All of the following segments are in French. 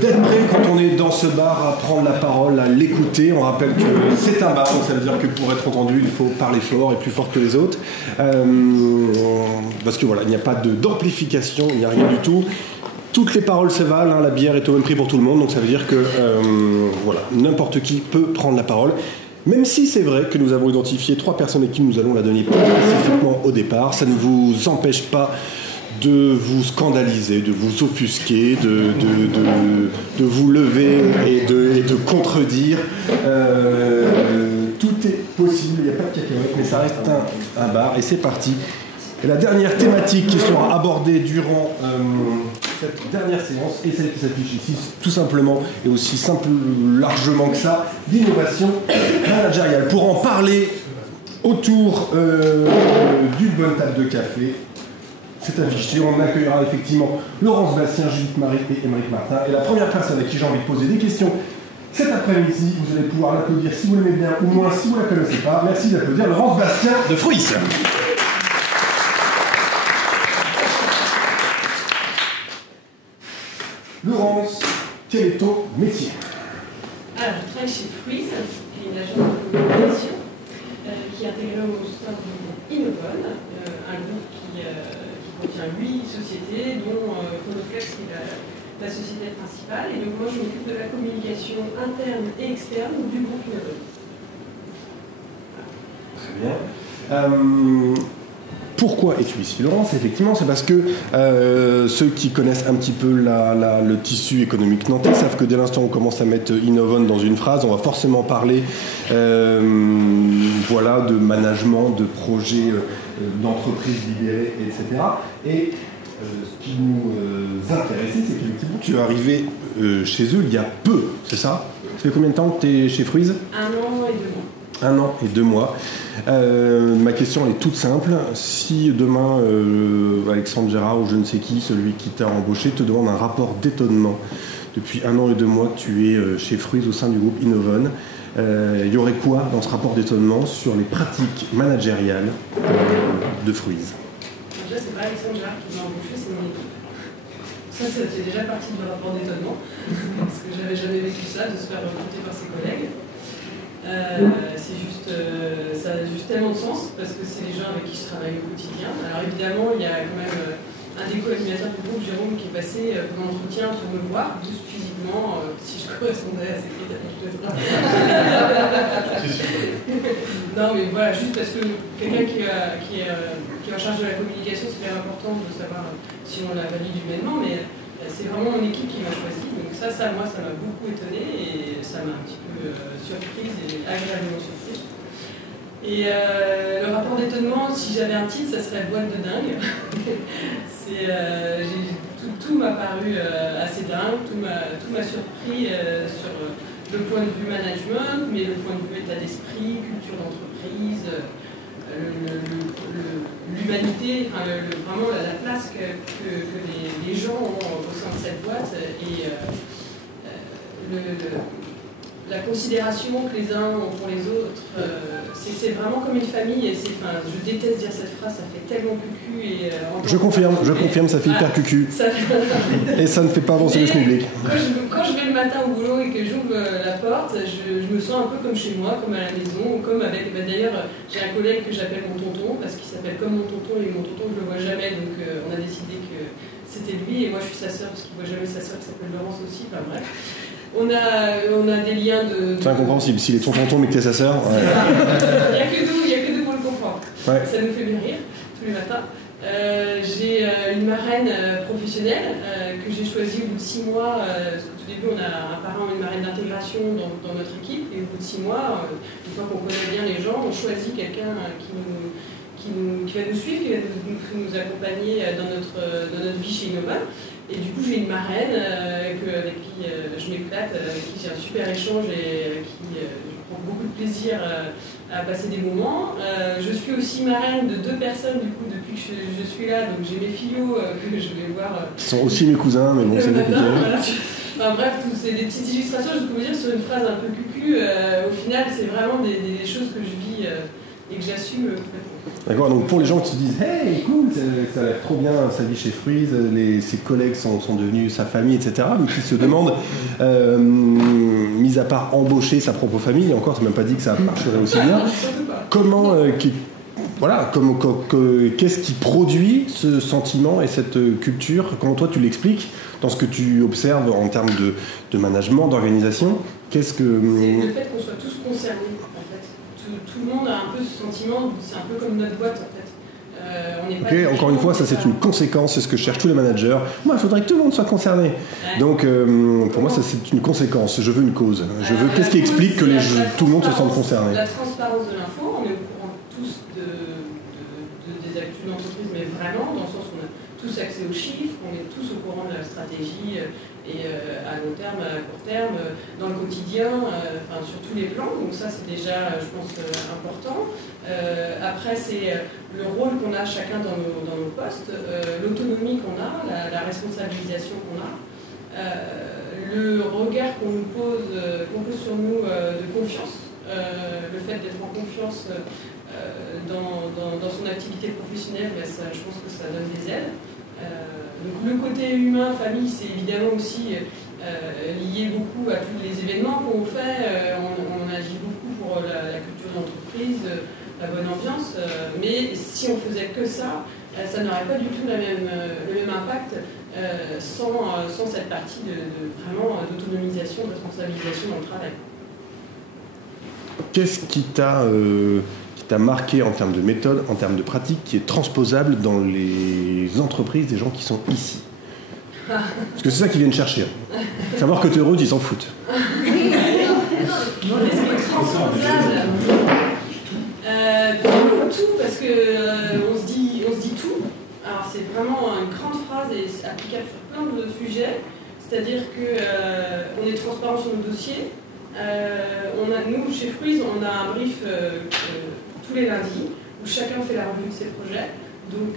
d'être prêt quand on est dans ce bar à prendre la parole, à l'écouter. On rappelle que c'est un bar, donc ça veut dire que pour être entendu, il faut parler fort et plus fort que les autres. Parce que voilà, il n'y a pas d'amplification, il n'y a rien du tout. Toutes les paroles se valent, hein, la bière est au même prix pour tout le monde, donc ça veut dire que voilà, n'importe qui peut prendre la parole. Même si c'est vrai que nous avons identifié 3 personnes à qui nous allons la donner plus spécifiquement au départ, ça ne vous empêche pas de vous scandaliser, de vous offusquer, de vous lever et de contredire. Tout est possible, il n'y a pas de cacahuètes, mais ça reste un bar, et c'est parti. Et la dernière thématique qui sera abordée durant cette dernière séance est celle qui s'affiche ici, tout simplement, et aussi simple, largement que ça, l'innovation managériale. Pour en parler autour d'une bonne table de café, c'est affiché, on accueillera effectivement Laurence Bastien, Judith Marie et Émeric Martin. Et la première personne à qui j'ai envie de poser des questions cet après-midi, vous allez pouvoir l'applaudir si vous l'aimez bien, ou moins si vous ne la connaissez pas. Merci d'applaudir Laurence Bastien de Fruis. Laurence, quel est ton métier? Alors, je travaille chez Fruis, qui est une agence de communication qui intègre au sein du groupe Innovon, un groupe qui contient 8 sociétés, dont Chronoflex qui est la société principale. Et donc, moi, je m'occupe de la communication interne et externe du groupe Innovon. Très bien. Pourquoi es-tu ici, Laurence? Effectivement, c'est parce que ceux qui connaissent un petit peu le tissu économique nantais savent que dès l'instant où on commence à mettre Innovon dans une phrase, on va forcément parler voilà, de management, de projets d'entreprises libérées, etc. Et ce qui nous intéressait, c'est qu'effectivement, tu es arrivé chez eux il y a peu, c'est ça? Ça fait combien de temps que tu es chez Fruis? 1 an et 2 mois. 1 an et 2 mois. Ma question est toute simple. Si demain, Alexandre Gérard ou je ne sais qui, celui qui t'a embauché, te demande un rapport d'étonnement depuis 1 an et 2 mois que tu es chez Fruis au sein du groupe Innovon, il y aurait quoi dans ce rapport d'étonnement sur les pratiques managériales de Fruis? Déjà, c'est pas Alexandre Gérard qui m'a embauché, c'est mon équipe. Ça, c'était déjà partie du rapport d'étonnement, parce que j'avais jamais vécu ça, de se faire recruter par ses collègues. C'est juste, ça a juste tellement de sens parce que c'est les gens avec qui je travaille au quotidien. Alors évidemment, il y a quand même un des co-animateurs du groupe, Jérôme, qui est passé pour l'entretien pour me voir, juste physiquement, si je correspondais à ses critères. Non, mais voilà, juste parce que quelqu'un qui est en charge de la communication, c'est bien important de savoir si on la valide humainement, mais c'est vraiment mon équipe qui m'a choisi. Donc ça, moi, ça m'a beaucoup étonnée et ça m'a un petit peu surprise et agréablement surprise. Et le rapport d'étonnement, si j'avais un titre, ça serait boîte de dingue. Tout m'a paru assez dingue, tout m'a surpris sur le point de vue management, mais le point de vue état d'esprit, culture d'entreprise, l'humanité, enfin, vraiment la place que les gens ont au sein de cette boîte et la considération que les uns ont pour les autres, c'est vraiment comme une famille. Et je déteste dire cette phrase, ça fait tellement cucu. Je confirme, ça fait hyper cucu. Et ça ne fait pas avancer le schmilblick. Quand je vais le matin au boulot et que j'ouvre la porte, je me sens un peu comme chez moi, comme à la maison, ou comme avec. D'ailleurs, j'ai un collègue que j'appelle mon tonton, parce qu'il s'appelle comme mon tonton, et mon tonton, je le vois jamais, donc on a décidé que c'était lui, et moi je suis sa sœur, parce qu'il ne voit jamais sa sœur qui s'appelle Laurence aussi, enfin bref. On a des liens de... C'est incompréhensible, s'il est ton tonton mais que t'es sa sœur... Ouais. Il n'y a que nous pour le comprendre. Ouais. Ça nous fait bien rire, tous les matins. J'ai une marraine professionnelle que j'ai choisie au bout de 6 mois, parce qu'au tout début on a un parrain ou une marraine d'intégration dans notre équipe, et au bout de 6 mois, une fois qu'on connaît bien les gens, on choisit quelqu'un qui va nous suivre, qui va nous accompagner dans notre vie chez Innovon. Et du coup, j'ai une marraine avec qui je m'éclate, avec qui j'ai un super échange et avec qui je prends beaucoup de plaisir à passer des moments. Je suis aussi marraine de 2 personnes du coup, depuis que je suis là. Donc j'ai mes fillots que je vais voir. Qui sont aussi mes cousins, mais bon, c'est compliqué. Voilà. Enfin, bref, c'est des petites illustrations, je peux vous dire, sur une phrase un peu cucu. Au final, c'est vraiment des choses que je vis et que j'assume complètement. D'accord, donc pour les gens qui se disent « Hey, cool, ça a l'air trop bien sa vie chez Freeze, ses collègues sont devenus sa famille, etc. » mais qui se demandent, mis à part embaucher sa propre famille, et encore, c'est même pas dit que ça marcherait aussi bien, comment... qu'est-ce qui produit ce sentiment et cette culture? Comment toi tu l'expliques dans ce que tu observes en termes de management, d'organisation? Qu'est-ce que... C'est le fait qu'on soit tous concernés, en fait. Tout le monde a un peu ce sentiment, c'est un peu comme notre boîte, en fait. Encore une fois, ça c'est une conséquence, c'est ce que cherchent tous les managers. Moi, il faudrait que tout le monde soit concerné. Donc, pour moi, ça c'est une conséquence. Je veux une cause. Qu'est-ce qui explique que tout le monde se sente concerné? La transparence de l'info, on est au courant tous des actus d'entreprise, mais vraiment, dans le sens où on a tous accès aux chiffres, on est tous au courant de la stratégie et à long terme, à court terme, dans le quotidien, sur tous les plans. Donc ça, c'est déjà, je pense, important. Après, c'est le rôle qu'on a chacun dans nos postes, l'autonomie qu'on a, la responsabilisation qu'on a, le regard qu'on pose sur nous de confiance, le fait d'être en confiance dans son activité professionnelle, ça, je pense que ça donne des aides. Donc le côté humain, famille, c'est évidemment aussi lié beaucoup à tous les événements qu'on fait. On agit beaucoup pour la culture d'entreprise, la bonne ambiance, mais si on faisait que ça, ça n'aurait pas du tout le même impact sans cette partie vraiment d'autonomisation, de responsabilisation dans le travail. Qu'est-ce qui t'a marqué en termes de méthode, en termes de pratique, qui est transposable dans les entreprises des gens qui sont ici? Parce que c'est ça qu'ils viennent chercher. Savoir que tu es heureux, ils s'en foutent. Tout, parce qu'on se dit tout. Alors c'est vraiment une grande phrase et c'est applicable sur plein de sujets. C'est-à-dire qu'on est transparent sur nos dossiers. Nous, chez Freeze, on a un brief tous les lundis où chacun fait la revue de ses projets. Donc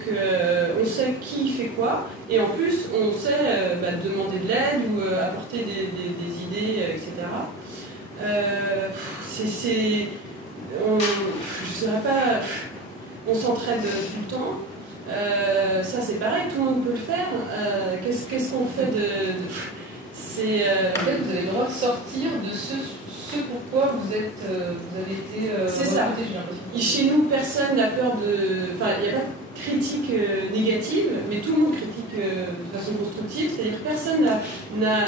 on sait qui fait quoi et en plus on sait demander de l'aide ou apporter des idées, etc. Je ne saurais pas, on s'entraide tout le temps. Ça c'est pareil, tout le monde peut le faire. Qu'est-ce qu'on fait c'est en fait, vous avez le droit de sortir de ce pourquoi vous avez été c'est ça. Chez nous, personne n'a peur de... Enfin, il n'y a pas de critique négative, mais tout le monde critique de façon constructive. C'est-à-dire que personne n'a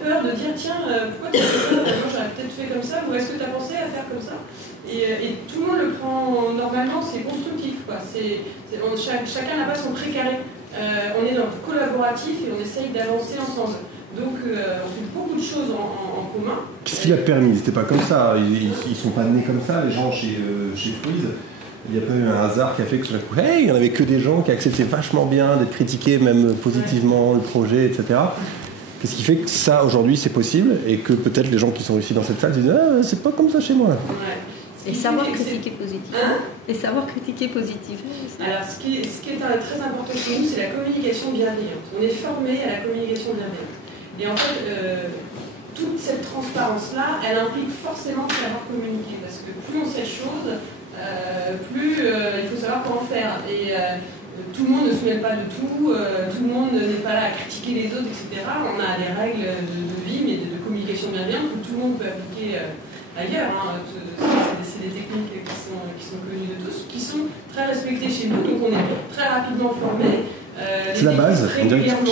peur de dire tiens, pourquoi tu as fait ça? Moi, j'aurais peut-être fait comme ça, ou est-ce que tu as pensé à faire comme ça? Et tout le monde le prend normalement, c'est constructif, quoi. Chacun n'a pas son précaré. On est dans le collaboratif et on essaye d'avancer ensemble. Donc on fait beaucoup de choses en commun. Qu'est-ce qui l'a permis? C'était pas comme ça, ils sont pas nés comme ça, les gens chez Freeze. Il n'y a pas eu un hasard qui a fait que il n'y en avait que des gens qui acceptaient vachement bien d'être critiqués, même positivement, le projet, etc. Qu'est-ce qui fait que ça, aujourd'hui, c'est possible et que peut-être les gens qui sont ici dans cette salle se disent « Ah, c'est pas comme ça chez moi ». Et savoir critiquer positif. Et savoir critiquer positif. Alors, ce qui est très important pour nous, c'est la communication bienveillante. On est formé à la communication bienveillante. Et en fait, toute cette transparence-là, elle implique forcément de savoir communiquer. Parce que plus on sait de choses, plus il faut savoir comment faire. Et tout le monde ne se mêle pas de tout, tout le monde n'est pas là à critiquer les autres, etc. On a des règles de vie, mais de communication bienveillante que tout le monde peut appliquer ailleurs. C'est des techniques qui sont connues de tous, qui sont très respectées chez nous, donc on est très rapidement formés. C'est la base.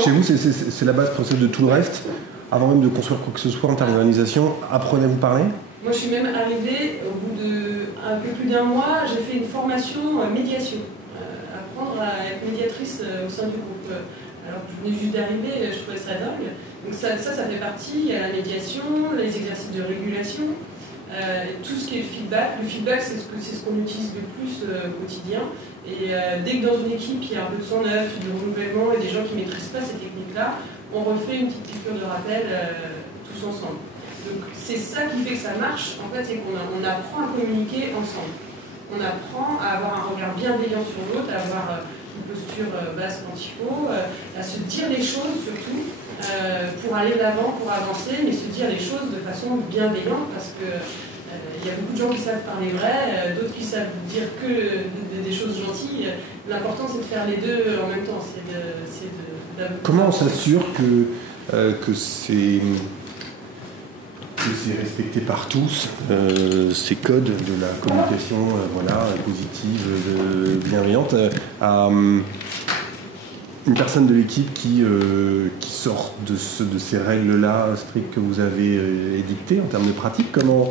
Chez vous, c'est la base de tout le reste. Avant même de construire quoi que ce soit en termes d'organisation, apprenez à vous parler. Moi, je suis même arrivée, au bout d'un peu plus d'un mois, j'ai fait une formation médiation. Apprendre à être médiatrice au sein du groupe. Alors que je venais juste d'arriver, je trouvais ça dingue. Donc ça fait partie, la médiation, les exercices de régulation, tout ce qui est feedback. Le feedback, c'est ce qu'on utilise le plus au quotidien. Et dès que dans une équipe, il y a un peu de sang neuf, de renouvellement et des gens qui ne maîtrisent pas ces techniques-là, on refait une petite piqûre de rappel tous ensemble. Donc c'est ça qui fait que ça marche, en fait, c'est qu'on apprend à communiquer ensemble. On apprend à avoir un regard bienveillant sur l'autre, à avoir une posture basse quand il faut, à se dire les choses surtout, pour aller de l'avant, pour avancer, mais se dire les choses de façon bienveillante, parce que Il y a beaucoup de gens qui savent parler vrai, d'autres qui savent dire que des choses gentilles. L'important, c'est de faire les deux en même temps. Comment on s'assure que c'est respecté par tous, ces codes de la communication positive, bienveillante, à une personne de l'équipe qui sort de ces règles-là strictes que vous avez édictées en termes de pratique? Comment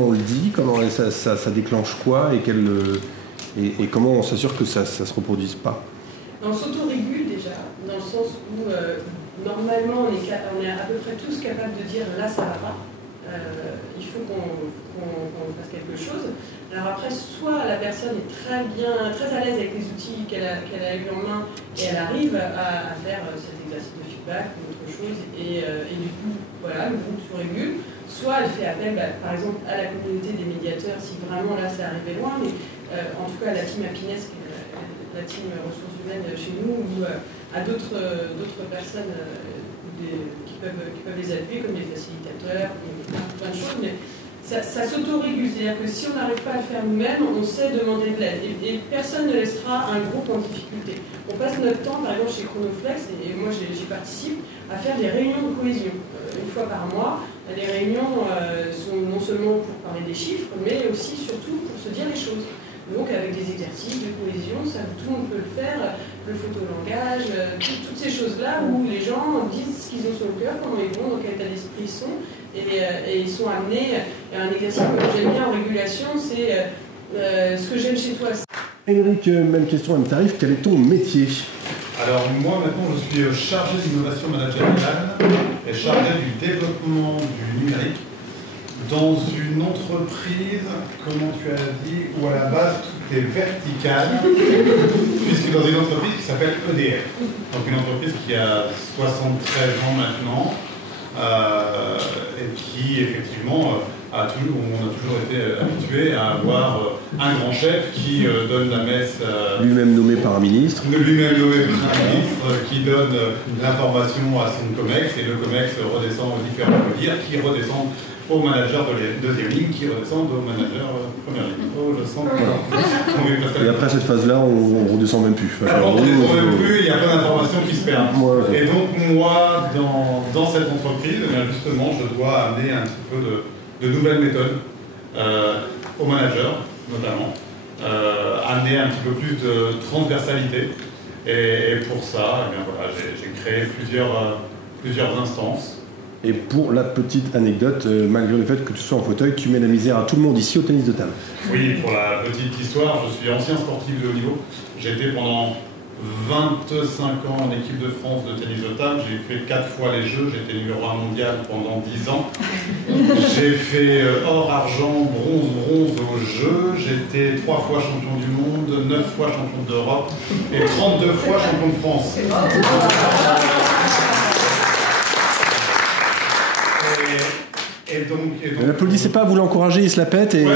on le dit? Comment ça déclenche quoi? Et comment on s'assure que ça ne se reproduise pas? On s'autorégule déjà, dans le sens où normalement on est à peu près tous capables de dire là ça va pas, il faut qu'on fasse quelque chose. Alors après, soit la personne est très à l'aise avec les outils qu'elle a eu en main et elle arrive à faire cet exercice de feedback ou autre chose et du coup voilà, le groupe se régule. Soit elle fait appel par exemple à la communauté des médiateurs si vraiment là c'est arrivé loin, mais en tout cas la team Happiness, la team ressources humaines chez nous, ou à d'autres personnes qui peuvent les appuyer, comme les facilitateurs, plein de choses, mais ça s'autorégule. C'est-à-dire que si on n'arrive pas à le faire nous-mêmes, on sait demander de l'aide. Et personne ne laissera un groupe en difficulté. On passe notre temps, par exemple chez Chronoflex, et moi j'y participe, à faire des réunions de cohésion. Une fois par mois, les réunions sont non seulement pour parler des chiffres, mais aussi, surtout, pour se dire les choses. Donc avec des exercices de cohésion, ça, tout le monde peut le faire, le photolangage, toutes ces choses-là où les gens disent ce qu'ils ont sur le cœur, comment ils vont, dans quel état d'esprit ils sont, et ils sont amenés à un exercice que j'aime bien en régulation, c'est ce que j'aime chez toi. Émeric, même question, même tarif, quel est ton métier? Alors moi maintenant je suis chargé d'innovation managériale et chargé du développement du numérique dans une entreprise, comment tu as dit, où à la base tout est vertical, puisque dans une entreprise qui s'appelle EDF. Donc une entreprise qui a 73 ans maintenant, et qui effectivement on a toujours été habitué à avoir un grand chef qui donne la messe, lui-même nommé par un ministre, qui donne l'information à son COMEX, et le COMEX redescend aux différents codir, qui redescend au manager de deuxième ligne, qui redescend au manager première ligne. Oh, je sens que... Et après cette phase-là, on ne redescend même plus. Alors, on ne redescend même plus, il y a plein d'informations qui se perdent. Et donc moi, dans cette entreprise, justement, je dois amener un petit peu de nouvelles méthodes aux managers, notamment, amener un petit peu plus de transversalité. Et pour ça, j'ai créé plusieurs instances. Et pour la petite anecdote, malgré le fait que tu sois en fauteuil, tu mets la misère à tout le monde ici au tennis de table. Oui, pour la petite histoire, je suis ancien sportif de haut niveau. J'ai été pendant 25 ans en équipe de France de tennis de table. J'ai fait 4 fois les Jeux, j'étais numéro 1 mondial pendant 10 ans. J'ai fait or, argent, bronze aux Jeux. J'étais 3 fois champion du monde, 9 fois champion d'Europe et 32 fois champion de France. N'applaudissez pas, vous l'encouragez, il se la pète. Et... Ouais.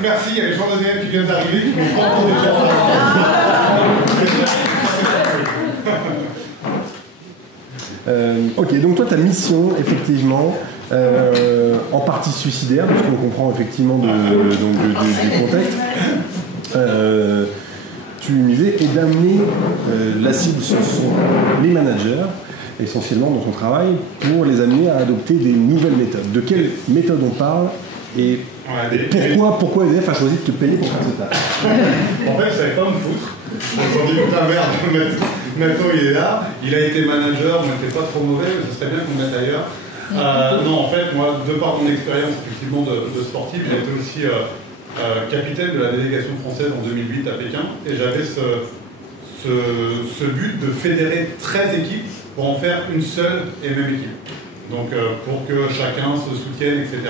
Merci, il y a les gens de DM qui viennent d'arriver qui m'ont pas entendu dire. Ok, donc toi, ta mission, effectivement, en partie suicidaire, parce qu'on comprend effectivement du contexte, tu me disais, est d'amener la cible, ce sont les managers, essentiellement dans son travail, pour les amener à adopter des nouvelles méthodes. De quelles méthodes on parle et pourquoi EDF a choisi de te payer pour faire ce tâche? En fait, je savais pas me foutre. On s'est dit, putain, merde, maintenant il est là, il a été manager, on n'était pas trop mauvais, mais ce serait bien qu'on le mette ailleurs. Non, en fait, moi, de par mon expérience effectivement de sportif, j'ai été aussi capitaine de la délégation française en 2008 à Pékin, et j'avais ce but de fédérer 13 équipes pour en faire une seule et même équipe. Donc pour que chacun se soutienne, etc.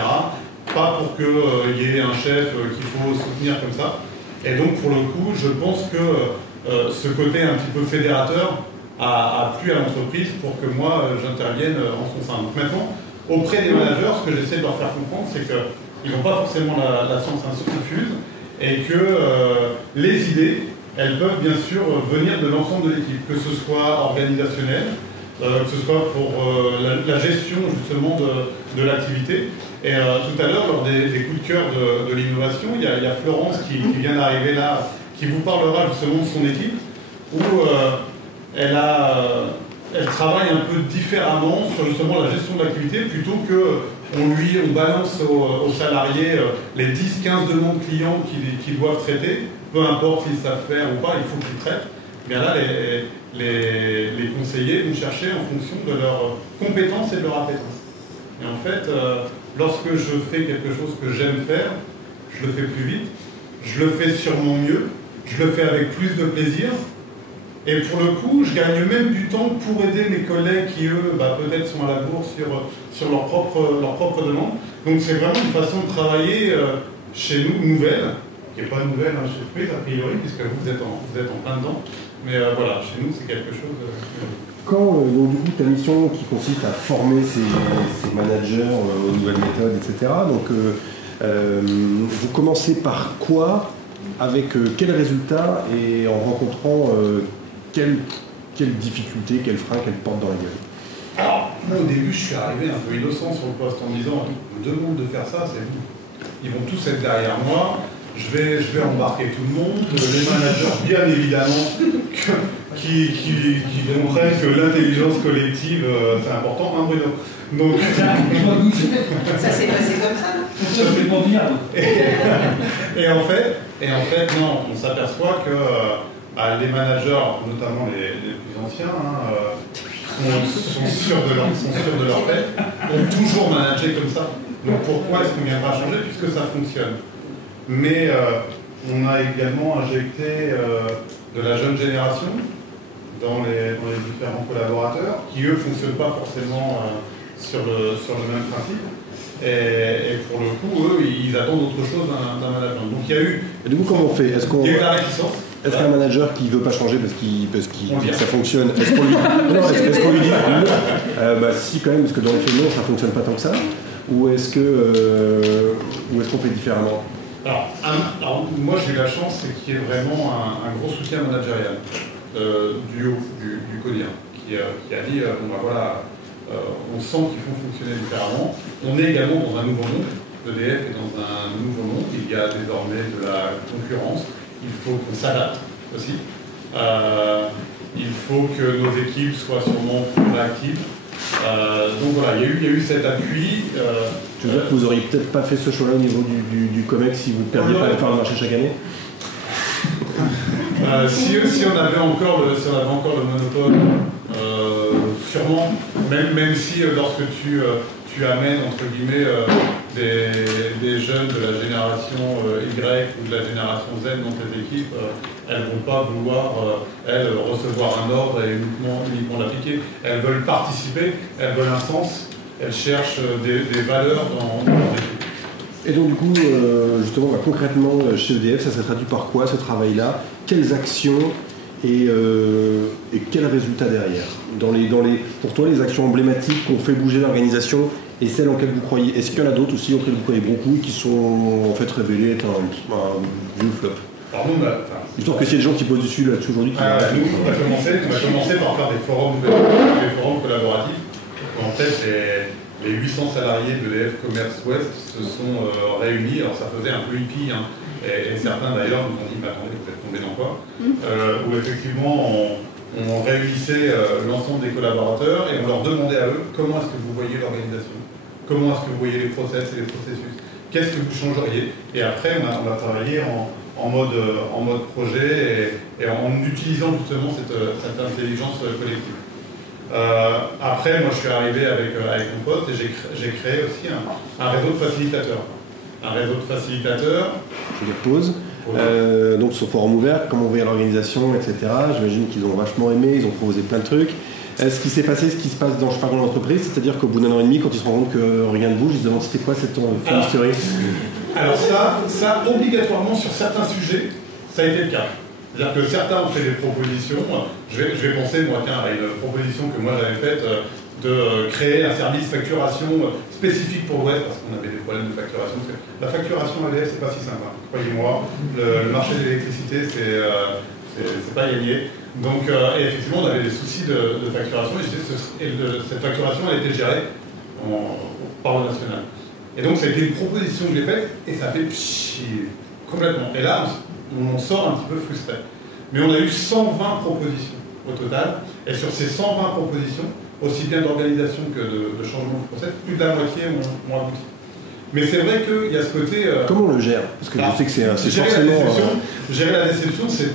Pas pour qu'il y ait un chef qu'il faut soutenir comme ça. Et donc pour le coup, je pense que ce côté un petit peu fédérateur a plu à l'entreprise pour que moi j'intervienne en son sein. Donc maintenant, auprès des managers, ce que j'essaie de leur faire comprendre, c'est qu'ils n'ont pas forcément la science infuse et que les idées, elles peuvent bien sûr venir de l'ensemble de l'équipe, que ce soit organisationnel, que ce soit pour la gestion justement de l'activité, Et tout à l'heure, lors des coups de cœur de l'innovation, il y a Florence qui vient d'arriver là, qui vous parlera justement de son équipe, où elle travaille un peu différemment sur justement la gestion de l'activité, plutôt qu'on balance aux salariés les 10-15 demandes clients qu'ils doivent traiter, peu importe s'ils savent faire ou pas, il faut qu'ils traitent. Bien là, les conseillers vont chercher en fonction de leurs compétences et de leur appétence. Et en fait, lorsque je fais quelque chose que j'aime faire, je le fais plus vite, je le fais sûrement mieux, je le fais avec plus de plaisir, et pour le coup, je gagne même du temps pour aider mes collègues qui, eux, peut-être sont à la bourre sur leur propre demande. Donc c'est vraiment une façon de travailler chez nous, nouvelle, qui n'est pas nouvelle chez Freeze, a priori, puisque vous êtes en plein dedans. Mais voilà, chez nous, c'est quelque chose Quand, donc, du coup, ta mission qui consiste à former ces managers aux nouvelles méthodes, etc., donc vous commencez par quoi, avec quels résultats et en rencontrant quelles difficultés, quels freins, quelles portes dans la gueule? Alors, moi, au début, je suis arrivé un peu innocent sur le poste en me disant « Je me demande de faire ça, c'est vous. Ils vont tous être derrière moi. Je vais embarquer tout le monde, les managers bien évidemment qui comprennent que l'intelligence collective c'est important, hein Bruno. Donc ça s'est passé comme ça. Ça fait pas bien. Et en fait non, on s'aperçoit que les managers, notamment les plus anciens, sont sûrs de leur fait, ont toujours managé comme ça. Donc pourquoi est-ce qu'on viendra changer puisque ça fonctionne? Mais on a également injecté de la jeune génération dans les différents collaborateurs qui, eux, ne fonctionnent pas forcément sur le même principe. Et pour le coup, eux, ils attendent autre chose d'un management. Donc il y a eu... Et du coup, comment on fait? Il y a eu la réticence. Est-ce qu'un manager qui ne veut pas changer parce qu'il dit que ça fonctionne, est-ce qu'on lui dit si quand même, parce que dans les faits non, ça ne fonctionne pas tant que ça, ou est-ce qu'on fait différemment? Alors, moi j'ai eu la chance, c'est qu'il y ait vraiment un gros soutien managérial du haut, du CODIR, qui a dit on sent qu'il faut fonctionner différemment. On est également dans un nouveau monde, EDF est dans un nouveau monde, il y a désormais de la concurrence, il faut qu'on s'adapte aussi. Il faut que nos équipes soient sûrement plus réactives. Donc voilà, il y a eu cet appui. Tu veux dire que vous auriez peut-être pas fait ce choix-là au niveau du COMEX si vous ne perdiez pas les parts de marché chaque année? Si on avait encore le monopole, sûrement, même si lorsque tu amènes entre guillemets des jeunes de la génération Y ou de la génération Z dans tes équipes, elles ne vont pas vouloir recevoir un ordre et uniquement l'appliquer. Elles veulent participer, elles veulent un sens, elles cherchent des valeurs dans l'équipe. Et donc du coup, justement, concrètement, chez EDF, ça s'est traduit par quoi ce travail-là? Quelles actions et quels résultats derrière? Pour toi, les actions emblématiques qui ont fait bouger l'organisation et celles en lesquelles vous croyez, est-ce qu'il y en a d'autres aussi auxquelles vous croyez beaucoup et qui sont en fait révélées être un vieux flop? Histoire que s'il y a des gens qui posent dessus là-dessus aujourd'hui. On va commencer par faire des forums collaboratifs. En fait, les 800 salariés de l'EDF Commerce Ouest se sont réunis. Alors ça faisait un peu hippie, hein, et certains d'ailleurs nous ont dit attendez, vous êtes tombés dans quoi où effectivement on réunissait l'ensemble des collaborateurs et on leur demandait à eux comment est-ce que vous voyez l'organisation, comment est-ce que vous voyez les process et les processus, qu'est-ce que vous changeriez. Et après on a travaillé en mode projet et en utilisant justement cette intelligence collective. Après, moi je suis arrivé avec mon poste et j'ai créé aussi un réseau de facilitateurs. Je les pose. Donc sur forum ouvert, comment on voyait l'organisation, etc. J'imagine qu'ils ont vachement aimé, ils ont proposé plein de trucs. Ce qui s'est passé, ce qui se passe dans l'entreprise, c'est-à-dire qu'au bout d'un an et demi, quand ils se rendent compte que rien ne bouge, ils se demandent c'était quoi cette historique. Alors ça, obligatoirement sur certains sujets, ça a été le cas. C'est-à-dire que certains ont fait des propositions. Je vais penser, moi, à une proposition que moi j'avais faite de créer un service facturation spécifique pour l'Ouest, parce qu'on avait des problèmes de facturation. Parce que la facturation à l'EDF, c'est pas si simple, hein. Croyez-moi. Le marché de l'électricité, c'est pas gagné. Donc, et effectivement, on avait des soucis de facturation, et cette facturation, elle était gérée par le national. Et donc ça a été une proposition que j'ai faite et ça a fait complètement. Et là, on en sort un petit peu frustré. Mais on a eu 120 propositions au total. Et sur ces 120 propositions, aussi bien d'organisation que de changement de process, plus de la moitié ont abouti. Mais c'est vrai qu'il y a ce côté... Comment on le gère? Parce que je sais que c'est forcément... Gérer la déception, c'est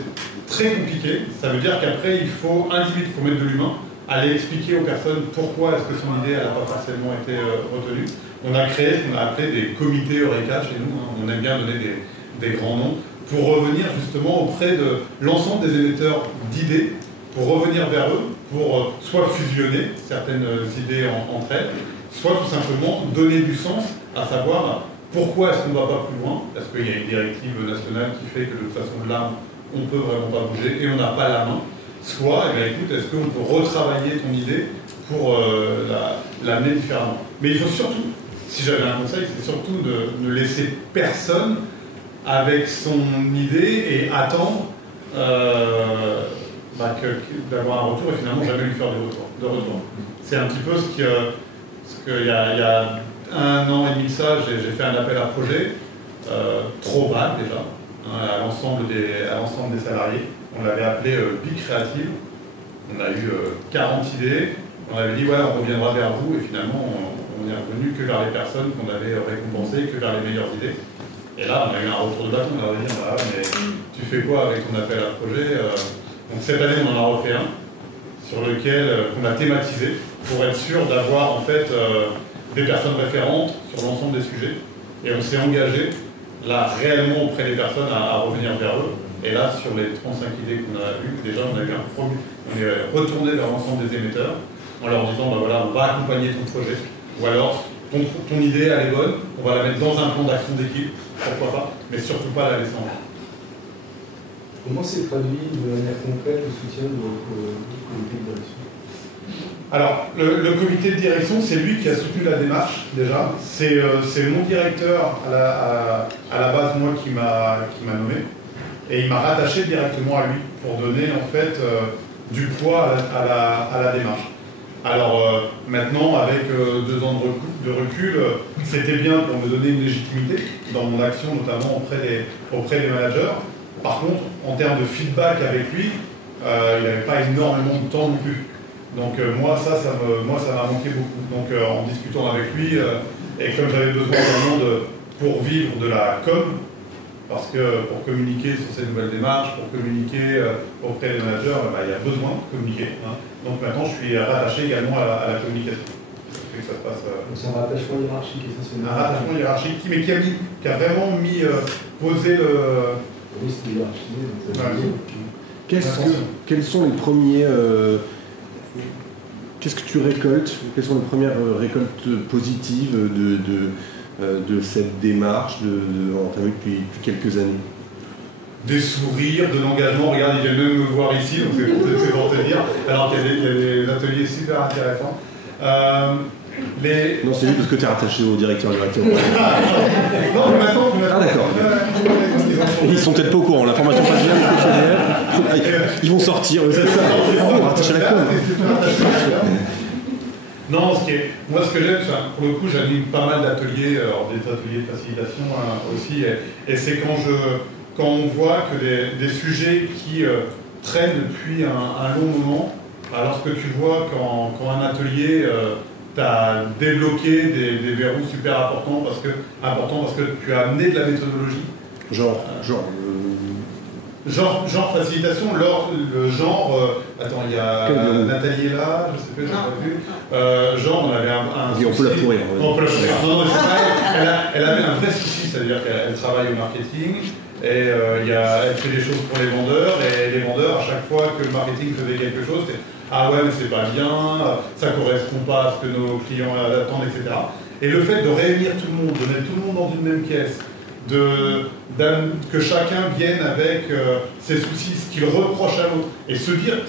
très compliqué. Ça veut dire qu'après, il faut mettre de l'humain, aller expliquer aux personnes pourquoi est-ce que son idée n'a pas forcément été retenue. On a créé ce qu'on a appelé des comités Eureka chez nous. On aime bien donner des grands noms pour revenir justement auprès de l'ensemble des émetteurs d'idées, pour revenir vers eux, pour soit fusionner certaines idées entre elles, soit tout simplement donner du sens, à savoir pourquoi est-ce qu'on ne va pas plus loin, parce qu'il y a une directive nationale qui fait que de toute façon là, on ne peut vraiment pas bouger et on n'a pas la main. Soit, écoute, est-ce qu'on peut retravailler ton idée pour l'amener différemment. Mais il faut surtout, si j'avais un conseil, c'est surtout de ne laisser personne avec son idée et attendre d'avoir un retour et finalement jamais lui faire de retour. C'est un petit peu ce qu'il y a 1 an et demi de ça, j'ai fait un appel à projet, trop vague déjà, à l'ensemble des salariés. On l'avait appelé Big Creative. On a eu 40 idées. On avait dit, ouais, on reviendra vers vous. Et finalement, on est revenu que vers les personnes qu'on avait récompensées, que vers les meilleures idées. Et là, on a eu un retour de bâton. On a dit, voilà, mais tu fais quoi avec ton appel à projet? Donc cette année, on en a refait un, sur lequel on a thématisé, pour être sûr d'avoir en fait des personnes référentes sur l'ensemble des sujets. Et on s'est engagé, là, réellement auprès des personnes à revenir vers eux. Et là, sur les 35 idées qu'on a eues, déjà, on a eu on est retourné vers l'ensemble des émetteurs en leur disant, ben voilà, on va accompagner ton projet. Ou alors, ton idée, elle est bonne, on va la mettre dans un plan d'action d'équipe, pourquoi pas, mais surtout pas la laisser en l'air. Comment s'est traduit de manière concrète le soutien de votre comité de direction? Alors, le comité de direction, c'est lui qui a soutenu la démarche, déjà. C'est mon directeur, à la base, moi, qui m'a nommé. Et il m'a rattaché directement à lui pour donner, en fait, du poids à la démarche. Alors, maintenant, avec 2 ans de recul, c'était bien pour me donner une légitimité dans mon action, notamment auprès des managers. Par contre, en termes de feedback avec lui, il n'avait pas énormément de temps non plus. Donc moi, ça m'a manqué beaucoup. Donc en discutant avec lui, et comme j'avais besoin vraiment pour vivre de la com, parce que pour communiquer sur ces nouvelles démarches, pour communiquer auprès des managers, il y a besoin de communiquer. Hein. Donc maintenant, je suis rattaché également à la communication. Que ça se passe, c'est un rattachement hiérarchique essentiellement. Un rattachement hiérarchique, mais qui a vraiment posé le... Oui, c'était hiérarchisé. Quels sont les premiers... Qu'est-ce que tu récoltes? Quelles sont les premières récoltes positives de cette démarche entamée depuis quelques années? Des sourires, de l'engagement. Regarde, il vient même me voir ici, donc c'est pour te dire. Alors qu'il y a des ateliers super intéressants. Non, c'est juste parce que tu es rattaché au directeur. Non, mais maintenant, ah d'accord. Ils sont peut-être pas au courant, la formation passe bien, ils vont sortir. Rattaché à la com. Non, moi ce que j'aime, pour le coup, j'anime pas mal d'ateliers, des ateliers de facilitation aussi, et c'est quand on voit que des sujets qui traînent depuis un long moment, alors que tu vois quand un atelier t'as débloqué des verrous super importants parce que tu as amené de la méthodologie. Genre facilitation, le genre... attends, il y a Nathalie est là, je sais pas, j'ai pas vu. Genre, on avait un souci... On peut la pourrir. On peut la pourrir. Non, c'est pas elle avait un vrai souci, c'est-à-dire qu'elle travaille au marketing, et elle fait des choses pour les vendeurs, et les vendeurs, à chaque fois que le marketing faisait quelque chose, c'est « Ah ouais, mais c'est pas bien, ça correspond pas à ce que nos clients attendent, etc. » Et le fait de réunir tout le monde, de mettre tout le monde dans une même pièce, que chacun vienne avec ses soucis, ce qu'il reproche à l'autre, et se dire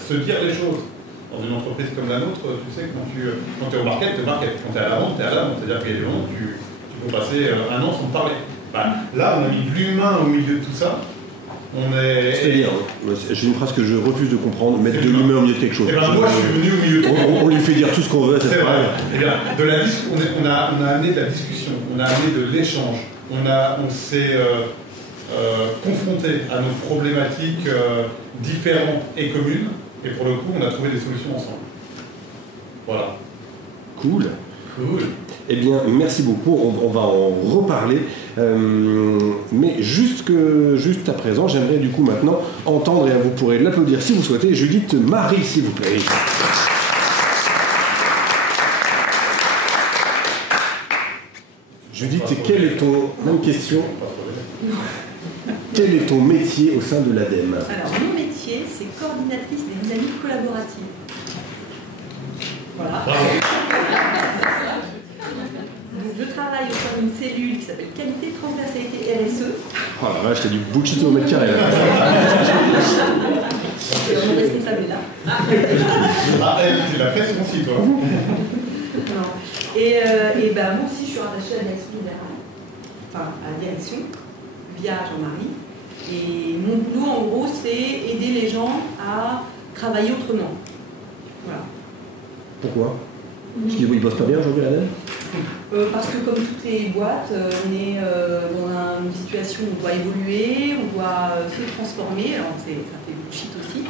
les choses. Dans une entreprise comme la nôtre, tu sais, quand tu es au market, tu es au market. Quand tu es à la vente, tu es à la vente. C'est-à-dire qu'il y a des moments où tu peux passer 1 an sans parler. Là, on a mis de l'humain au milieu de tout ça. C'est-à-dire, j'ai une phrase que je refuse de comprendre, mettre de l'humain au milieu de quelque chose. Et ben moi, je suis venu au milieu de tout. On lui fait dire tout ce qu'on veut à cette C'est phrase. vrai. Eh bien, on a amené de la discussion, on a amené de l'échange, on s'est confronté à nos problématiques différentes et communes, et pour le coup, on a trouvé des solutions ensemble. Voilà. Cool. Eh bien, merci beaucoup. On va en reparler. Mais juste à présent, j'aimerais du coup maintenant entendre, et vous pourrez l'applaudir si vous souhaitez, Judith Marie, s'il vous plaît. Judith, quel est ton... Même question. Quel est ton métier au sein de l'ADEME? Alors, mon métier, c'est coordinatrice des dynamiques collaboratives. Voilà. Donc, je travaille au sein d'une cellule qui s'appelle Qualité, Transversalité, RSE. Oh la vache, t'as du bullshit au mètre carré là. Mon responsable est là. Tu l'as fait aussi, toi. Non. Et ben, moi aussi, je suis rattachée à la direction générale, enfin à la direction, via Jean-Marie. Et mon boulot, en gros, c'est aider les gens à travailler autrement. Voilà. Pourquoi? Parce qu'ils ne bossent pas bien aujourd'hui à l'ADEME? Parce que comme toutes les boîtes, on est dans une situation où on doit évoluer, on doit se transformer. Alors ça fait bullshit aussi.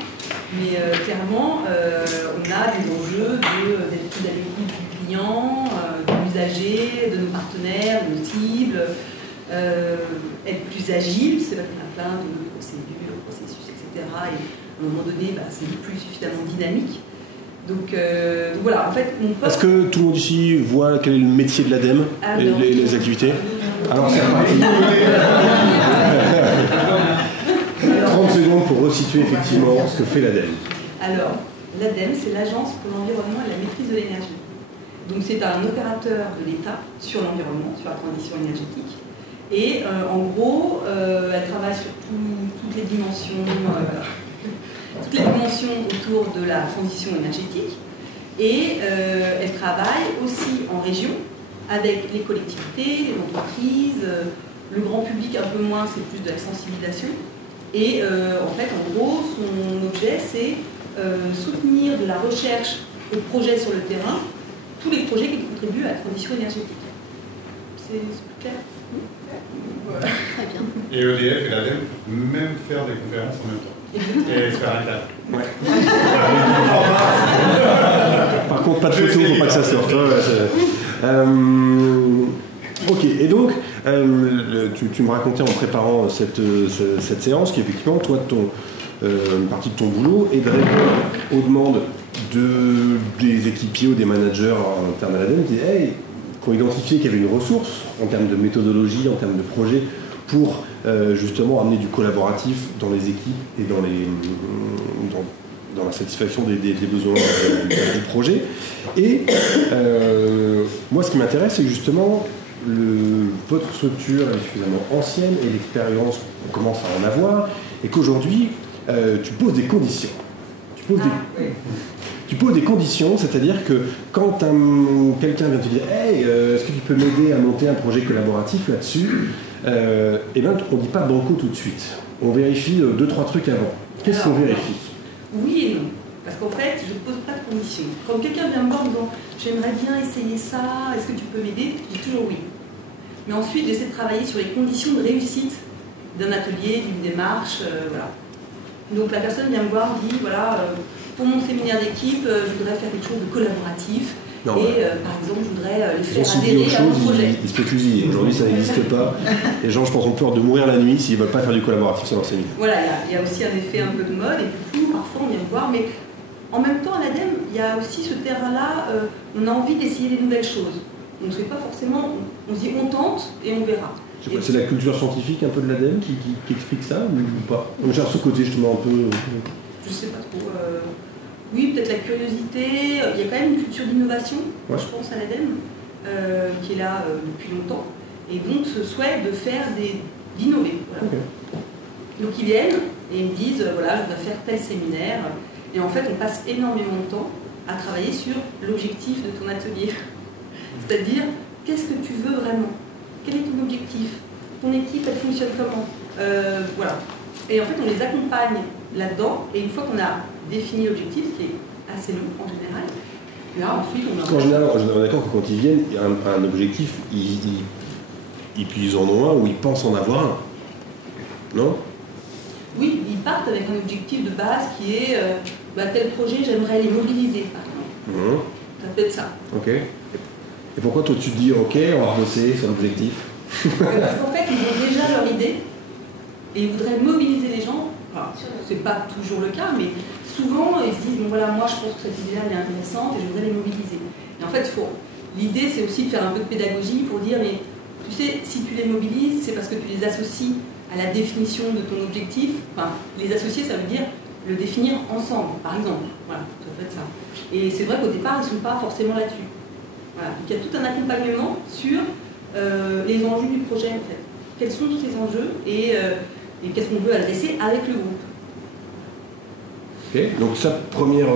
Mais clairement, on a des enjeux d'être plus à l'écoute du client, de l'usager, de nos partenaires, de nos cibles, être plus agile, c'est vrai qu'on a plein de procédures, processus, etc. Et à un moment donné, c'est plus suffisamment dynamique. Donc voilà, en fait, mon poste... Est-ce que tout le monde ici voit quel est le métier de l'ADEME et les activités? Alors c'est parti. 30 secondes pour resituer effectivement ce que fait l'ADEME. Alors, l'ADEME, c'est l'Agence pour l'environnement et la maîtrise de l'énergie. Donc c'est un opérateur de l'État sur l'environnement, sur la transition énergétique. Et en gros, elle travaille sur toutes les dimensions... toutes les dimensions autour de la transition énergétique et elle travaille aussi en région avec les collectivités, les entreprises, le grand public un peu moins, c'est plus de la sensibilisation et en fait en gros son objet c'est soutenir de la recherche de projets sur le terrain, tous les projets qui contribuent à la transition énergétique. C'est clair? Voilà. Très bien. Et EDF et l'ADEME même faire des conférences en même temps. Et se faire un table. Ouais. Par contre, pas de photo, faut pas que ça sorte. Ok, et donc, tu me racontais en préparant cette séance qu'effectivement, toi, une partie de ton boulot est de répondre aux demandes des équipiers ou des managers en termes de l'ADEME qui ont identifié qu'il y avait une ressource en termes de méthodologie, en termes de projet, pour justement amener du collaboratif dans les équipes et dans la satisfaction des besoins du projet. Et moi, ce qui m'intéresse, c'est justement votre structure est suffisamment ancienne et l'expérience, on commence à en avoir, et qu'aujourd'hui, tu poses des conditions. Tu poses des conditions, c'est-à-dire que quand quelqu'un vient te dire « Hey, est-ce que tu peux m'aider à monter un projet collaboratif là-dessus ?» Eh bien, on ne dit pas banco tout de suite. On vérifie 2-3 trucs avant. Qu'est-ce qu'on vérifie? Oui et non. Parce qu'en fait, je ne pose pas de conditions. Quand quelqu'un vient me voir en disant « J'aimerais bien essayer ça, est-ce que tu peux m'aider ?» Je dis toujours oui. Mais ensuite, j'essaie de travailler sur les conditions de réussite d'un atelier, d'une démarche, voilà. Donc la personne vient me voir, dit voilà, pour mon séminaire d'équipe, je voudrais faire quelque chose de collaboratif. Non, et par exemple, je voudrais les faire adhérer à mon projet. Ils se fait fusiller. Aujourd'hui, ça n'existe pas. Les gens, je pense, ont peur de mourir la nuit s'ils ne veulent pas faire du collaboratif sur leur séminaire. Voilà, il y a aussi un effet un peu de mode, et du coup, parfois, on vient me voir. Mais en même temps, à l'ADEME, il y a aussi ce terrain-là, on a envie d'essayer des nouvelles choses. Donc, c'est pas forcément, on se dit on tente et on verra. C'est la culture scientifique un peu de l'ADEME qui explique ça ou pas? On cherche ce côté justement un peu... Je sais pas trop. Oui, peut-être la curiosité. Il y a quand même une culture d'innovation, je pense, à l'ADEME, qui est là depuis longtemps. Et donc ce souhait de faire d'innover. Voilà. Okay. Donc ils viennent et ils me disent, voilà, je voudrais faire tel séminaire. Et en fait, on passe énormément de temps à travailler sur l'objectif de ton atelier. C'est-à-dire, qu'est-ce que tu veux vraiment? Quel est ton objectif? Ton équipe, elle fonctionne comment? Voilà. Et en fait, on les accompagne là-dedans. Et une fois qu'on a défini l'objectif, qui est assez long en général, là, ensuite, on a... En général, on est d'accord que quand ils viennent, il y a un objectif, et puis ils en ont un ou ils pensent en avoir un. Non? Oui, ils partent avec un objectif de base qui est tel projet, j'aimerais les mobiliser, par exemple. Ça peut être ça. Ok. Et pourquoi toi tu te dis, ok, on va bosser sur l'objectif? Parce qu'en fait, ils ont déjà leur idée et ils voudraient mobiliser les gens. Enfin, c'est pas toujours le cas, mais souvent ils se disent, bon voilà, moi je pense que cette idée-là elle est intéressante et je voudrais les mobiliser. Et en fait, l'idée c'est aussi de faire un peu de pédagogie pour dire, mais tu sais, si tu les mobilises, c'est parce que tu les associes à la définition de ton objectif. Enfin, les associer, ça veut dire le définir ensemble, par exemple. Voilà, ça peut être ça. Et c'est vrai qu'au départ, ils ne sont pas forcément là-dessus. Voilà. Donc il y a tout un accompagnement sur les enjeux du projet, en fait. Quels sont tous ces enjeux et qu'est-ce qu'on veut adresser avec le groupe. Ok, donc ça, première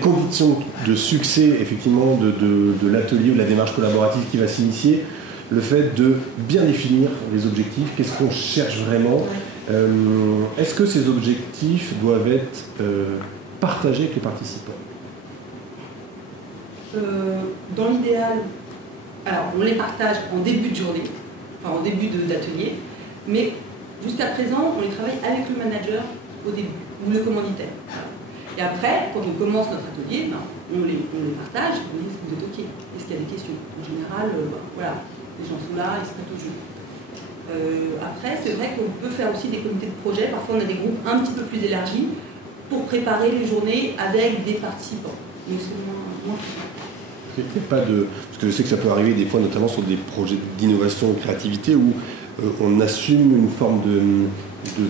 condition de succès, effectivement, de l'atelier ou de la démarche collaborative qui va s'initier, le fait de bien définir les objectifs, qu'est-ce qu'on cherche vraiment. Est-ce que ces objectifs doivent être partagés avec les participants? Dans l'idéal, alors on les partage en début de journée, enfin en début d'atelier, mais jusqu'à présent, on les travaille avec le manager au début, ou le commanditaire. Et après, quand on commence notre atelier, on les partage, on dit, vous êtes OK, est-ce qu'il y a des questions? En général, voilà. Les gens sont là, ils se prêtent au jeu. Après, c'est vrai qu'on peut faire aussi des comités de projet. Parfois, on a des groupes un petit peu plus élargis pour préparer les journées avec des participants. Donc, c'est moins Pas de... Parce que je sais que ça peut arriver des fois, notamment sur des projets d'innovation et de créativité, où on assume une forme de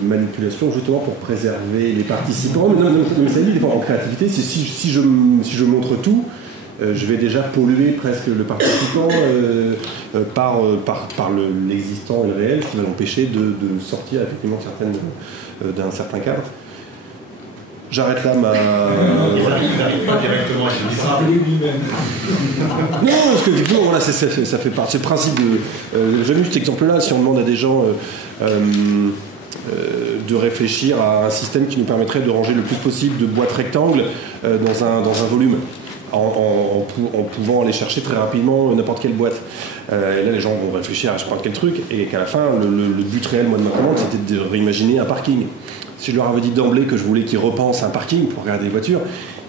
manipulation justement pour préserver les participants. Mais ça dit, des fois, en créativité, c'est si je montre tout, je vais déjà polluer presque le participant par l'existant et le réel, ce qui va l'empêcher de sortir effectivement d'un certain cadre. J'arrête là ma... Il n'arrive pas directement à ça. Non, parce que du coup, voilà, ça fait partie. C'est le principe de... J'aime cet exemple-là, si on demande à des gens de réfléchir à un système qui nous permettrait de ranger le plus possible de boîtes rectangles dans un volume. En pouvant aller chercher très rapidement n'importe quelle boîte. Et là, les gens vont réfléchir à n'importe quel truc, et qu'à la fin, le but réel, moi, de ma commande, c'était de réimaginer un parking. Si je leur avais dit d'emblée que je voulais qu'ils repensent un parking pour regarder les voitures,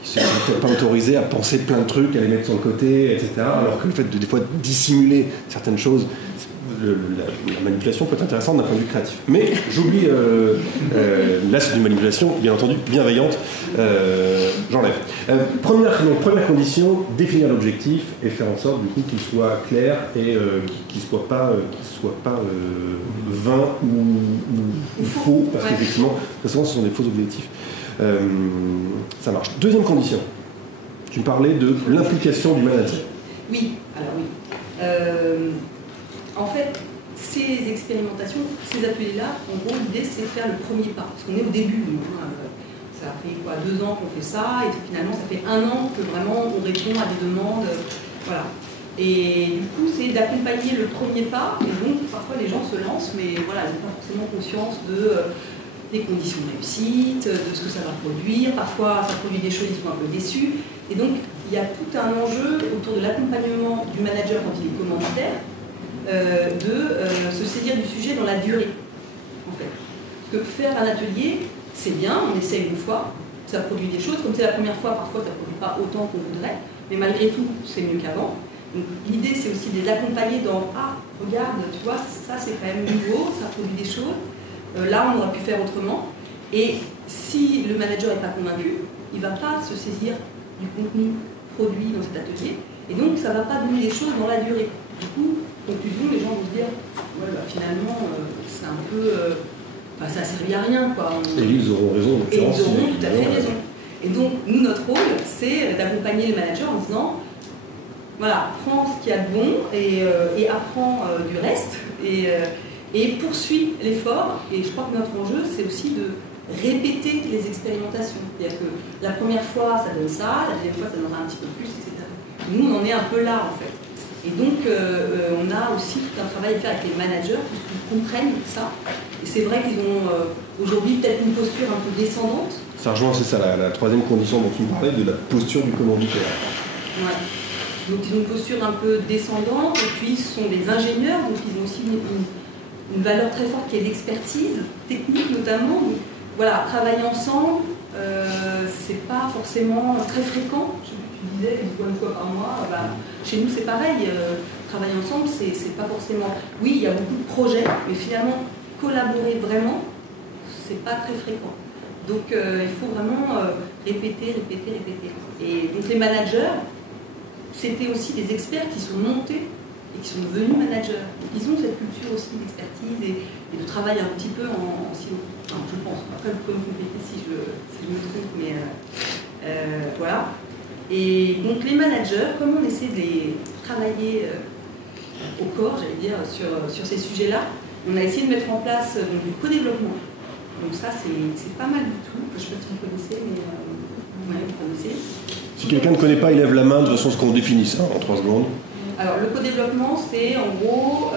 ils ne seraient peut-être pas autorisés à penser plein de trucs, à les mettre sur le côté, etc. Alors que le fait de, des fois, dissimuler certaines choses, la manipulation peut être intéressante d'un point de vue créatif. Mais j'oublie, là c'est une manipulation, bien entendu, bienveillante, j'enlève. Première condition, définir l'objectif et faire en sorte du coup qu'il soit clair et qu'il soit pas vain ou faux, parce qu'effectivement, très souvent ce sont des faux objectifs. Ça marche. Deuxième condition, tu me parlais de l'implication du manager. Oui, alors oui. En fait, ces expérimentations, ces ateliers-là, en gros, l'idée c'est de faire le premier pas. Parce qu'on est au début, ça fait 2 ans qu'on fait ça, et finalement ça fait 1 an que vraiment on répond à des demandes. Voilà. Et du coup, c'est d'accompagner le premier pas, et donc parfois les gens se lancent, mais voilà, ils n'ont pas forcément conscience des conditions de réussite, de ce que ça va produire. Parfois, ça produit des choses, ils sont un peu déçus. Et donc, il y a tout un enjeu autour de l'accompagnement du manager quand il est commanditaire, se saisir du sujet dans la durée, en fait. Parce que faire un atelier, c'est bien, on essaye une fois, ça produit des choses, comme c'est la première fois, parfois ça ne produit pas autant qu'on voudrait, mais malgré tout, c'est mieux qu'avant. Donc l'idée, c'est aussi de les accompagner dans « Ah, regarde, tu vois, ça c'est quand même nouveau, ça produit des choses, là on aurait pu faire autrement ». Et si le manager n'est pas convaincu, il ne va pas se saisir du contenu produit dans cet atelier, et donc ça ne va pas donner les choses dans la durée. Du coup, conclusion, les gens vont se dire ouais, finalement, c'est un peu. Ça ne servi à rien, quoi. Et ils auront raison. Et ils auront tout à fait raison. Et donc, nous, notre rôle, c'est d'accompagner les managers en disant voilà, prends ce qu'il y a de bon et apprends du reste et poursuis l'effort. Et je crois que notre enjeu, c'est aussi de répéter les expérimentations. C'est-à-dire que la première fois, ça donne ça, la deuxième fois, ça donnera un petit peu plus, etc. Nous, on en est un peu là, en fait. Et donc, on a aussi tout un travail à faire avec les managers pour qu'ils comprennent ça. Et c'est vrai qu'ils ont aujourd'hui peut-être une posture un peu descendante. Ça rejoint, c'est ça, la troisième condition dont tu me parlais, de la posture du commanditaire. Ouais. Donc ils ont une posture un peu descendante, et puis ils sont des ingénieurs, donc ils ont aussi une valeur très forte qui est l'expertise technique notamment. Donc, voilà, travailler ensemble, c'est pas forcément très fréquent. Tu disais une fois par mois, chez nous c'est pareil, travailler ensemble c'est pas forcément... Oui, il y a beaucoup de projets, mais finalement collaborer vraiment, c'est pas très fréquent. Donc il faut vraiment répéter. Et donc les managers, c'était aussi des experts qui sont montés et qui sont devenus managers. Donc ils ont cette culture aussi d'expertise et de travail un petit peu en silo. Enfin, je pense. Après, vous pouvez me compléter si je me trompe, mais voilà. Et donc les managers, comme on essaie de les travailler au corps, j'allais dire, sur ces sujets-là, on a essayé de mettre en place donc, du co-développement. Donc ça, c'est pas mal du tout. Je ne sais pas si vous connaissez, mais vous connaissez. Si quelqu'un ne connaît pas, il lève la main, de toute façon, ce qu'on définit ça en 3 secondes. Alors, le co-développement, c'est en gros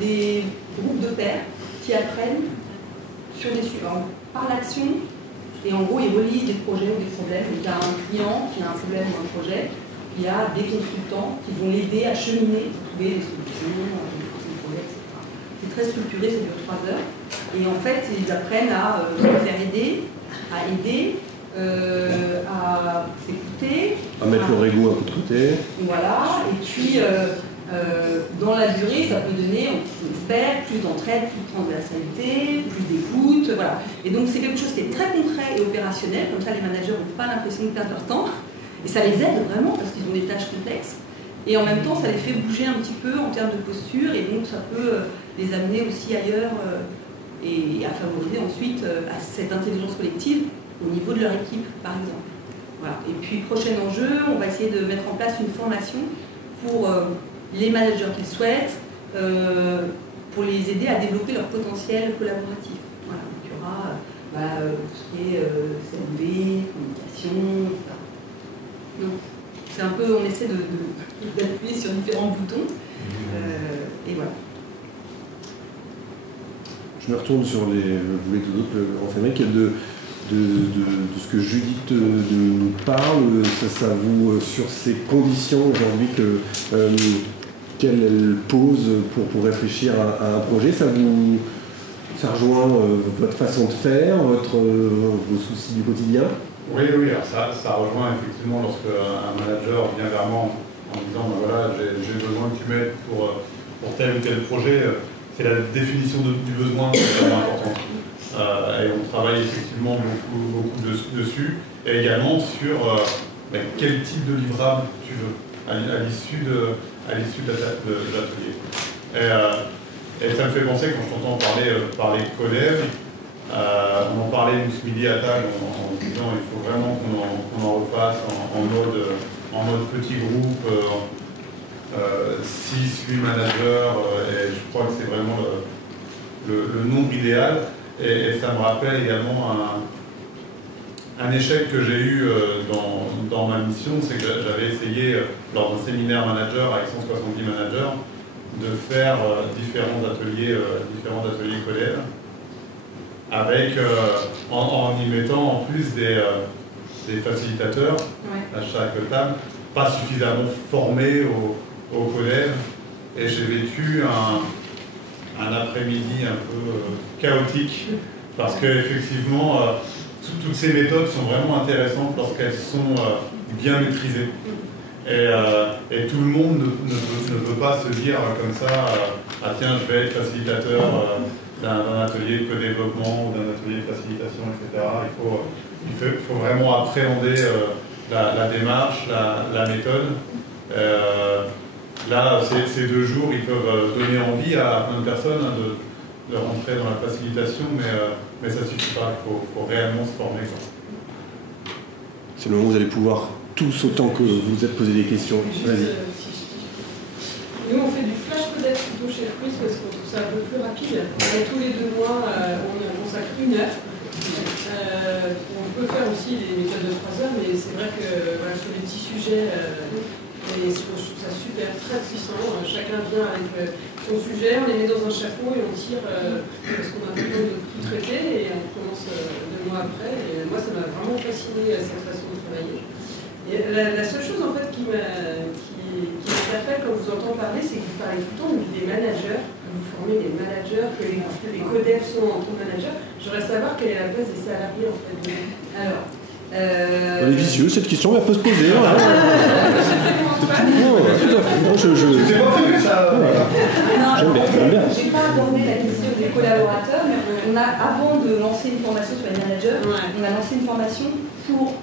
des groupes de pairs qui apprennent sur des sujets, par l'action, et en gros, ils relisent des projets ou des problèmes. Donc, il y a un client qui a un problème ou un projet, il y a des consultants qui vont l'aider à cheminer, trouver des solutions, des projets, etc. C'est très structuré, ça dure 3 heures. Et en fait, ils apprennent à se faire aider, à aider, à s'écouter. À mettre leur ego un peu de côté. Voilà, et puis dans la durée, ça peut donner, on espère, plus d'entraide, plus de transversalité, plus d'écoute, voilà. Et donc c'est quelque chose qui est très concret et opérationnel, comme ça les managers n'ont pas l'impression de perdre leur temps, et ça les aide vraiment parce qu'ils ont des tâches complexes. Et en même temps, ça les fait bouger un petit peu en termes de posture, et donc ça peut les amener aussi ailleurs et à favoriser ensuite à cette intelligence collective au niveau de leur équipe, par exemple. Voilà. Et puis, prochain enjeu, on va essayer de mettre en place une formation pour les managers qu'ils souhaitent, pour les aider à développer leur potentiel collaboratif. Voilà. Donc, il y aura tout ce qui est CMV, communication, etc. Donc, c'est un peu, on essaie d'appuyer sur différents boutons. Et voilà. Je me retourne sur les... Vous voulez que d'autres enfermer de ce que Judith nous parle, ça vous, sur ces conditions aujourd'hui qu'elle pose pour réfléchir à un projet, ça rejoint votre façon de faire, vos soucis du quotidien? Oui, alors ça rejoint effectivement lorsque un manager vient vers moi en disant voilà, j'ai besoin que tu m'aides pour tel ou tel projet. C'est la définition du besoin qui est vraiment importante. Et on travaille effectivement beaucoup dessus, et également sur quel type de livrable tu veux à l'issue de l'atelier. Et ça me fait penser, quand je t'entends parler de collègues, on en parlait nous ce midi à table en disant il faut vraiment qu'on en refasse en mode petit groupe, 6-8 managers, et je crois que c'est vraiment le nombre idéal. Et ça me rappelle également un échec que j'ai eu dans ma mission, c'est que j'avais essayé, lors d'un séminaire manager avec 170 managers, de faire différents ateliers collèges, avec, en y mettant en plus des facilitateurs à chaque table, pas suffisamment formés au collège, et j'ai vécu un après-midi un peu chaotique, parce qu'effectivement, toutes ces méthodes sont vraiment intéressantes lorsqu'elles sont bien maîtrisées. Et tout le monde ne peut pas se dire comme ça, ah tiens, je vais être facilitateur d'un atelier de co-développement ou d'un atelier de facilitation, etc. Il faut vraiment appréhender la démarche, la méthode. Là, ces 2 jours, ils peuvent donner envie à plein de personnes de rentrer dans la facilitation, mais ça ne suffit pas, il faut réellement se former. C'est le moment où vous allez pouvoir tous, autant que vous êtes, poser des questions. Vas-y. Nous, on fait du flash codex plutôt chez Fruits parce qu'on trouve ça un peu plus rapide. Tous les 2 mois, on consacre 1 heure. On peut faire aussi des méthodes de 3 heures, mais c'est vrai que sur les petits sujets, et je trouve ça super très puissant. Chacun vient avec son sujet, on les met dans un chapeau et on tire parce qu'on a tout le temps de tout traiter et on commence 2 mois après. Et moi, ça m'a vraiment fasciné cette façon de travailler. Et la seule chose en fait qui m'interpelle quand je vous entends parler, c'est que vous parlez tout le temps des managers, que vous formez des managers, que les codefs sont en managers. J'aimerais savoir quelle est la place des salariés en fait. Alors, Elle est vicieuse cette question, elle peut se poser. Tout à fait. C'est pas prévu ça. J'aime bien. Je n'ai pas abordé la question des collaborateurs, mais avant de lancer une formation sur les managers, on a lancé une formation pour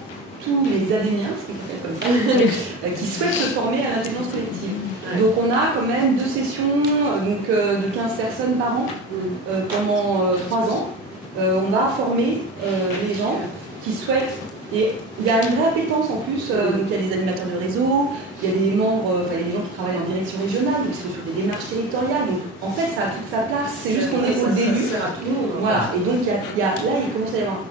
tous les adéniens, ce qu'on appelle comme ça, qui souhaitent se former à l'intelligence collective. Donc on a quand même 2 sessions de 15 personnes par an pendant 3 ans. On va former les gens qui souhaitent. Et il y a une vraie appétence en plus, donc il y a des animateurs de réseau, il y a des membres, il y a des gens qui travaillent en direction régionale, donc c'est sur des démarches territoriales. Donc en fait ça a toute sa place, c'est juste qu'on est au début. Voilà, et donc là il commence à y avoir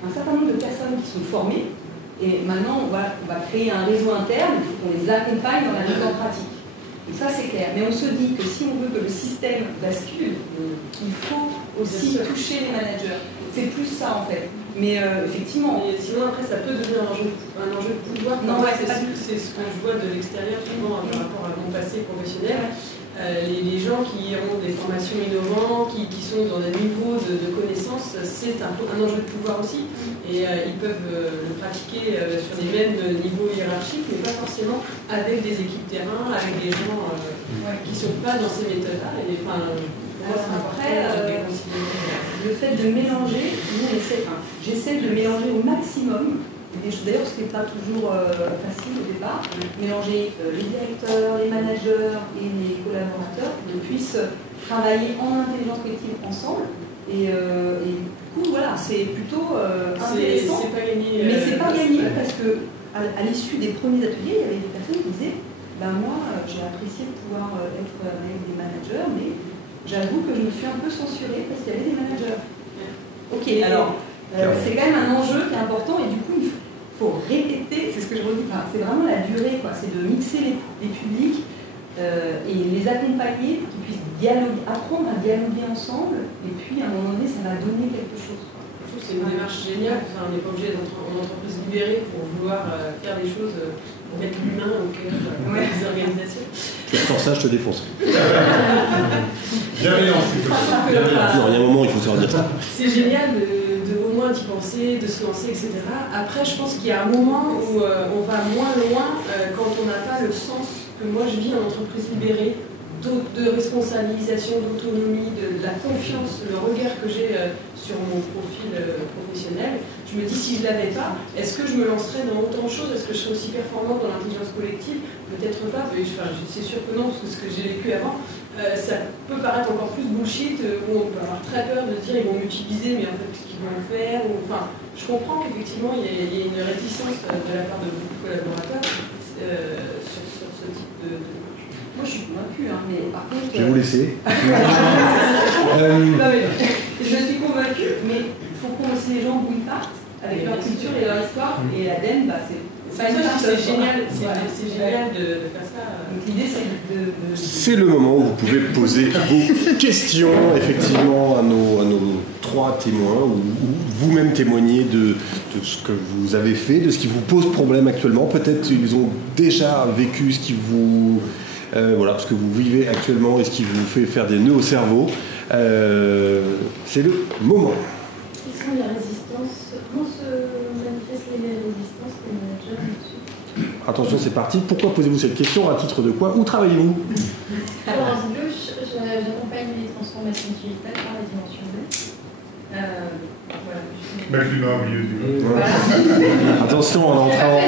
un certain nombre de personnes qui sont formées, et maintenant on va créer un réseau interne, on les accompagne dans la mise en pratique. Et ça c'est clair. Mais on se dit que si on veut que le système bascule, il faut aussi toucher les managers. C'est plus ça en fait. Mais effectivement. Et sinon après ça peut devenir un enjeu de pouvoir. Non, c'est ce que je vois de l'extérieur souvent par rapport à mon passé professionnel. Les gens qui ont des formations innovantes, qui sont dans un niveau de connaissances, c'est un enjeu de pouvoir aussi. Et ils peuvent le pratiquer sur les mêmes niveaux hiérarchiques, mais pas forcément avec des équipes terrain, avec des gens qui ne sont pas dans ces méthodes-là. Le fait de mélanger, j'essaie de mélanger au maximum. D'ailleurs, ce n'est pas toujours facile au départ, mélanger les directeurs, les managers et les collaborateurs, qu'ils puissent travailler en intelligence collective ensemble. Et du coup, voilà, c'est plutôt intéressant. C'est pas gagné. Mais c'est pas gagné parce que à l'issue des premiers ateliers, il y avait des personnes qui disaient moi, j'ai apprécié de pouvoir être avec des managers, mais j'avoue que je me suis un peu censurée parce qu'il y avait des managers. Ok, alors. C'est quand même un enjeu qui est important et du coup il faut répéter, c'est ce que je redis, c'est vraiment la durée, c'est de mixer les publics et les accompagner pour qu'ils puissent apprendre à dialoguer ensemble et puis à un moment donné ça va donner quelque chose. Je trouve que c'est une démarche géniale, on n'est pas obligé d'être en entreprise libérée pour vouloir faire des choses, pour mettre l'humain au cœur des organisations. Tu vas faire ça, je te défonce. Bienveillance. Non, il y a un moment où il faut se redire ça. C'est génial au moins d'y penser, de se lancer, etc. Après, je pense qu'il y a un moment où on va moins loin quand on n'a pas le sens que moi je vis en entreprise libérée, de responsabilisation, d'autonomie, de la confiance, le regard que j'ai sur mon profil professionnel. Je me dis, si je ne l'avais pas, est-ce que je me lancerais dans autant de choses? Est-ce que je serais aussi performante dans l'intelligence collective? Peut-être pas, mais c'est sûr que non, parce que ce que j'ai vécu avant, ça peut paraître encore plus bullshit, où on peut avoir très peur de se dire ils vont m'utiliser, mais en fait, qu'est-ce qu'ils vont faire je comprends qu'effectivement, il y a une réticence de la part de beaucoup de collaborateurs sur ce type de démarche. Moi, je suis convaincue, mais par contre... Je vais vous laisser. Je suis convaincue, mais il faut qu'on aussi les gens où ils partent, avec leur culture et leur histoire, et l'ADEME, c'est génial, c'est génial de faire ça. Donc l'idée, c'est de... C'est le moment où vous pouvez poser vos questions, effectivement, à nos 3 témoins, ou vous-même témoigner de ce que vous avez fait, de ce qui vous pose problème actuellement. Peut-être qu'ils ont déjà vécu ce qui vous... ce que vous vivez actuellement et ce qui vous fait faire des nœuds au cerveau. C'est le moment. Quelles sont les résistances? Comment se manifestent les résistances des managers là-dessus? Attention, c'est parti. Pourquoi posez-vous cette question? À titre de quoi? Où travaillez-vous? Alors, j'accompagne les transformations digitales par la dimension L'humain au milieu du voilà. Attention, on est en train.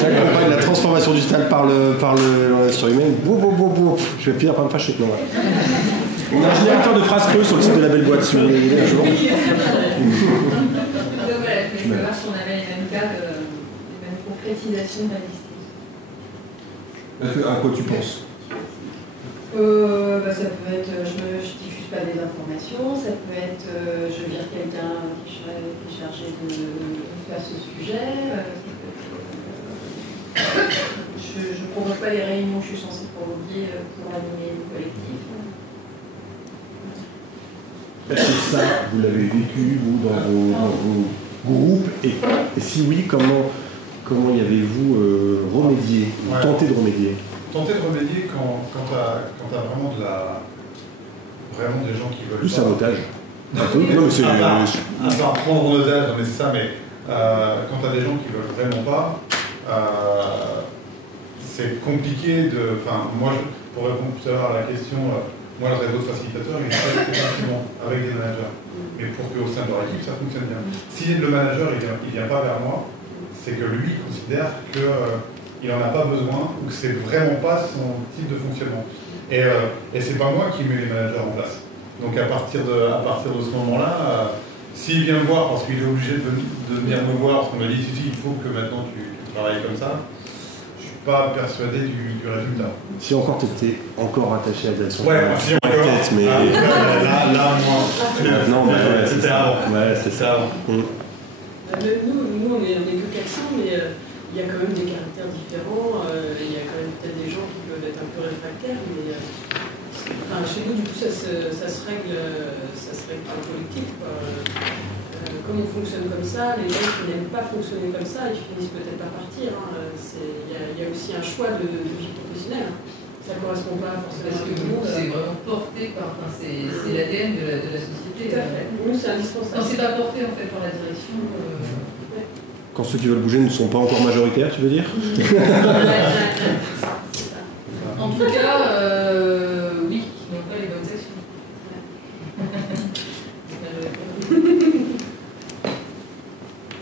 J'accompagne la transformation digitale par l'action humaine. Je vais finir par me fâcher. Non, on a un générateur de phrases creuses sur le site de la belle boîte, si vous voulez un jour. Donc voilà, je vais voir si on avait les mêmes cas, les mêmes concrétisations réalistiques. À quoi tu penses? Ça peut être, je diffuse pas des informations, ça peut être, je vire quelqu'un qui est chargé de faire ce sujet, je je ne provoque pas les réunions que je suis censée provoquer pour animer le collectif. Est-ce que ça, vous l'avez vécu, vous, dans vos groupes, et si oui, comment y avez-vous remédié, tenté de remédier? Tenter de remédier quand t'as vraiment des gens qui veulent tout sabotage. Non, mais c'est... Enfin, prendre en otage, non mais c'est ça, mais quand t'as des gens qui veulent vraiment pas, c'est compliqué de... Enfin, moi, pour répondre tout à l'heure à la question, moi, le réseau de facilitateurs, il est très effectivement avec des managers. Mais pour qu'au sein de leur équipe, ça fonctionne bien. Si le manager, il vient pas vers moi, c'est que lui considère qu'il n'en a pas besoin ou que c'est vraiment pas son type de fonctionnement. Et c'est pas moi qui mets les managers en place. Donc à partir de ce moment-là, s'il vient me voir parce qu'il est obligé de venir me voir, parce qu'on m'a dit si, il faut que maintenant tu travailles comme ça, je suis pas persuadé du résultat. Si encore tu étais encore attaché à la direction. Ouais, si encore. Tête, mais... là, moi. Non, c'était avant. Ouais, c'est ça. Nous, on est que 400, mais il y a quand même des caractères différents. Il y a quand même peut-être des gens qui peuvent être un peu réfractaires, mais chez nous, du coup, ça se règle par le collectif. Comme on fonctionne comme ça, les gens qui n'aiment pas fonctionner comme ça, ils finissent peut-être par partir. Il y a aussi un choix de vie professionnelle. Ça ne correspond pas forcément à ce que tout le monde. C'est vraiment porté par. C'est l'ADN de la société. Tout à fait. Oui, c'est indispensable. Non, c'est pas porté en fait par la direction. Quand ceux qui veulent bouger ne sont pas encore majoritaires, tu veux dire? En tout cas, oui, qui n'ont pas les bonnes actions.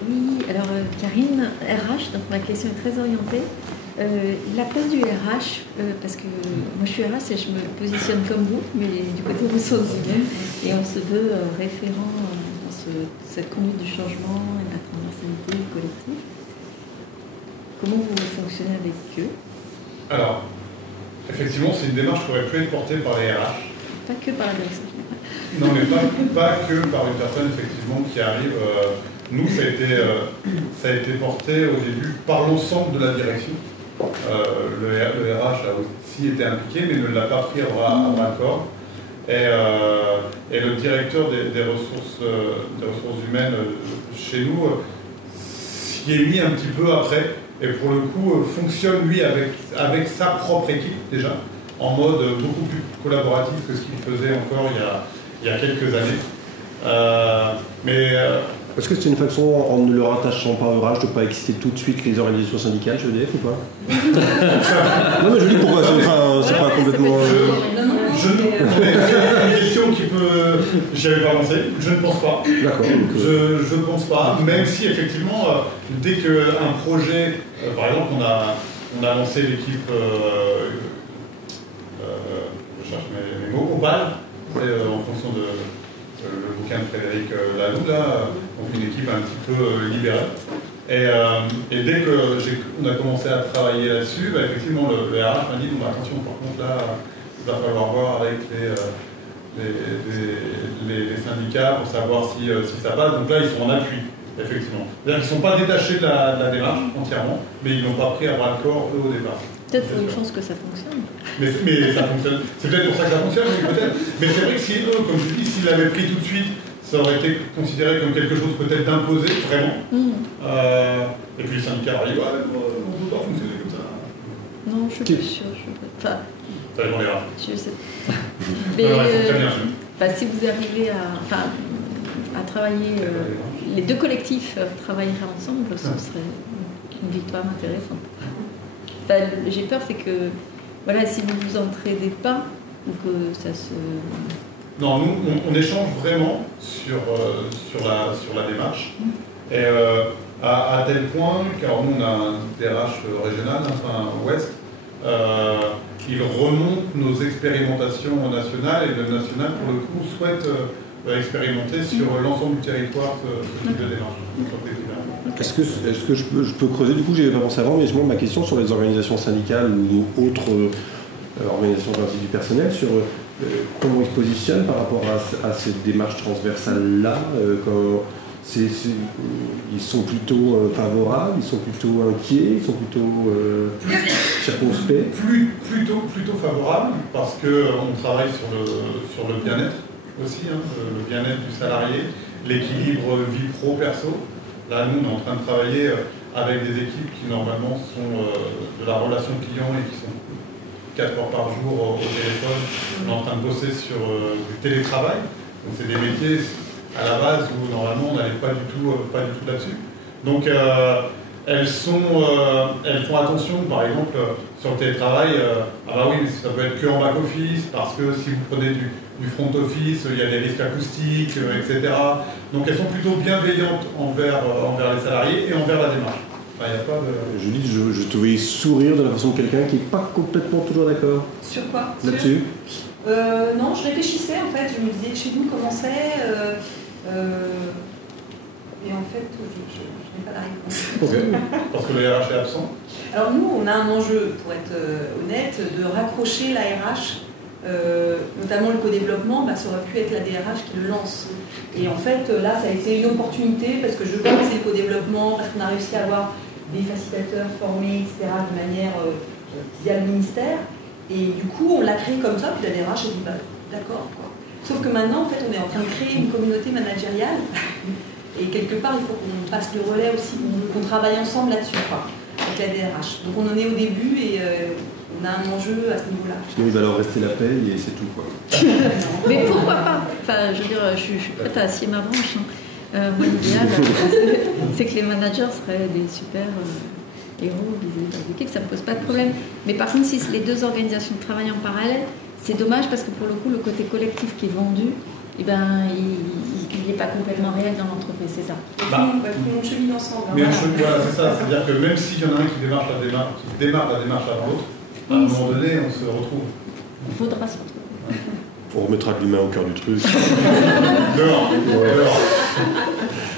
Oui, alors Karine, RH, donc ma question est très orientée. La place du RH, parce que moi je suis RH et je me positionne comme vous, mais du côté des ressources humaines, et on se veut référent dans cette conduite du changement et de la transversalité du collectif. Comment vous fonctionnez avec eux? Alors, effectivement, c'est une démarche qui aurait pu être portée par les RH. Pas que par la direction générale. Non, mais pas que par une personne effectivement qui arrive. Nous, ça a été porté au début par l'ensemble de la direction. Le RH a aussi été impliqué, mais ne l'a pas pris à bras-le-corps. Et le directeur des ressources humaines chez nous s'y est mis un petit peu après. Et pour le coup, fonctionne lui avec sa propre équipe déjà, en mode beaucoup plus collaboratif que ce qu'il faisait encore il y a quelques années. Est-ce que c'est une façon, en ne le rattachant pas au RH, de ne pas exciter tout de suite les organisations syndicales chez EDF ou pas? Non mais je dis pourquoi, c'est pas complètement... C'est une question qui peut... J'y avais pas pensé, je ne pense pas. D'accord. Je ne pense pas, même si effectivement, dès qu'un projet... par exemple, on a lancé l'équipe... je cherche mes mots, Opal, en fonction de... le bouquin de Frédéric Laloux, là, donc une équipe un petit peu libérale. Et dès qu'on a commencé à travailler là-dessus, effectivement, le RH m'a dit bon, attention, par contre, là, il va falloir voir avec les syndicats pour savoir si ça passe. Donc là, ils sont en appui, effectivement. C'est-à-dire qu'ils ne sont pas détachés de la démarche entièrement, mais ils n'ont pas pris à bras-le-corps eux au départ. Peut-être pour une chance que ça fonctionne. Mais ça fonctionne. C'est peut-être pour ça que ça fonctionne, oui, peut-être. Mais c'est vrai que si eux, comme je dis, s'ils l'avaient pris tout de suite, ça aurait été considéré comme quelque chose peut-être d'imposé, vraiment. Et puis les syndicats auraient dit, ouais, on ne peut pas fonctionner comme ça. Non, je suis pas sûre. Enfin, ça dépend des rares. Je sais pas. Mais si vous arrivez à travailler, les deux collectifs travailleraient ensemble, ce serait une victoire intéressante. Enfin, j'ai peur, c'est que voilà, si vous vous entraidez pas, ou que ça se... Non, nous, on échange vraiment sur la démarche. Et à tel point, car nous, on a un DRH régional, enfin ouest, il remonte nos expérimentations nationales, et le national, pour le coup, souhaite expérimenter sur l'ensemble du territoire ce type de démarche. Est-ce que je peux creuser? Du coup, j'y avais pas pensé avant, mais je monte ma question sur les organisations syndicales ou autres organisations du personnel, sur comment ils se positionnent par rapport à cette démarche transversale-là. ils sont plutôt favorables, ils sont plutôt inquiets, ils sont plutôt circonspects. Plutôt favorables, parce qu'on travaille sur le bien-être aussi, hein, le bien-être du salarié, l'équilibre vie pro-perso. Là, nous, on est en train de travailler avec des équipes qui, normalement, sont de la relation client et qui sont 4 heures par jour au téléphone. On est en train de bosser sur du télétravail. Donc, c'est des métiers à la base où, normalement, on n'allait pas du tout là-dessus. Donc, elles font attention, par exemple, sur le télétravail, ah bah oui, mais ça peut être que en back-office, parce que si vous prenez du front office, il y a des risques acoustiques, etc. Donc elles sont plutôt bienveillantes envers les salariés et envers la démarche. Enfin, y a pas de... Julie, je te voyais sourire de la façon de quelqu'un qui n'est pas complètement toujours d'accord. Sur quoi? Là-dessus? Non, je réfléchissais en fait, je me disais chez nous comment c'est. Et en fait, je n'ai pas la réponse. Okay. Parce que le RH est absent. Alors nous, on a un enjeu, pour être honnête, de raccrocher la RH, notamment le co-développement, ça aurait pu être la DRH qui le lance. Et en fait, là, ça a été une opportunité parce que je connaissais le co-développement, parce qu'on a réussi à avoir des facilitateurs formés, etc., de manière via le ministère. Et du coup, on l'a créé comme ça, puis la DRH a dit, d'accord, quoi. Sauf que maintenant, en fait, on est en train de créer une communauté managériale. Et quelque part, il faut qu'on passe le relais aussi, qu'on travaille ensemble là-dessus, quoi, avec la DRH. Donc on en est au début et on a un enjeu à ce niveau-là. Sinon, il va leur rester la paye et c'est tout, quoi. Mais pourquoi pas? Enfin, je veux dire, je suis prête à scier ma branche. Moi, l'idéal, c'est que les managers seraient des super héros vis-à-vis de leurs équipes, ça ne me pose pas de problème. Mais par contre, si les deux organisations travaillent en parallèle, c'est dommage parce que pour le coup, le côté collectif qui est vendu, il n'est pas complètement réel dans l'entreprise, c'est ça. On chemine ensemble. Mais voilà, c'est ça, c'est-à-dire que même s'il y en a un qui démarre la démarche avant l'autre, à un moment donné, on se retrouve. Il faudra se retrouver. On remettra de l'humain au cœur du truc. Dehors.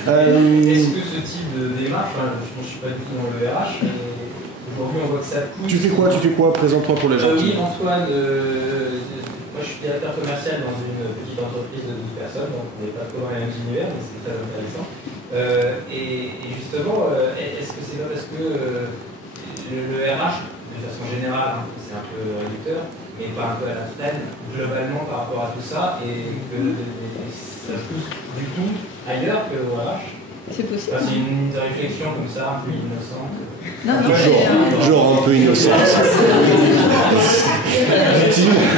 Est-ce que ce type de démarche, je ne suis pas du tout dans le RH, mais aujourd'hui on voit que ça pousse. Tu fais quoi? Présente-toi pour les gens. Oui, Antoine, moi je suis directeur commercial dans une petite entreprise de 12 personnes, donc on n'est pas trop dans les mêmes univers, mais c'est très intéressant. Et justement, est-ce que c'est pas parce que le RH, de façon générale, c'est un peu réducteur, mais pas un peu à la freine globalement par rapport à tout ça, et que ça pousse du coup ailleurs que au RH? C'est possible. C'est une réflexion comme ça, un peu innocente. Genre un peu innocente.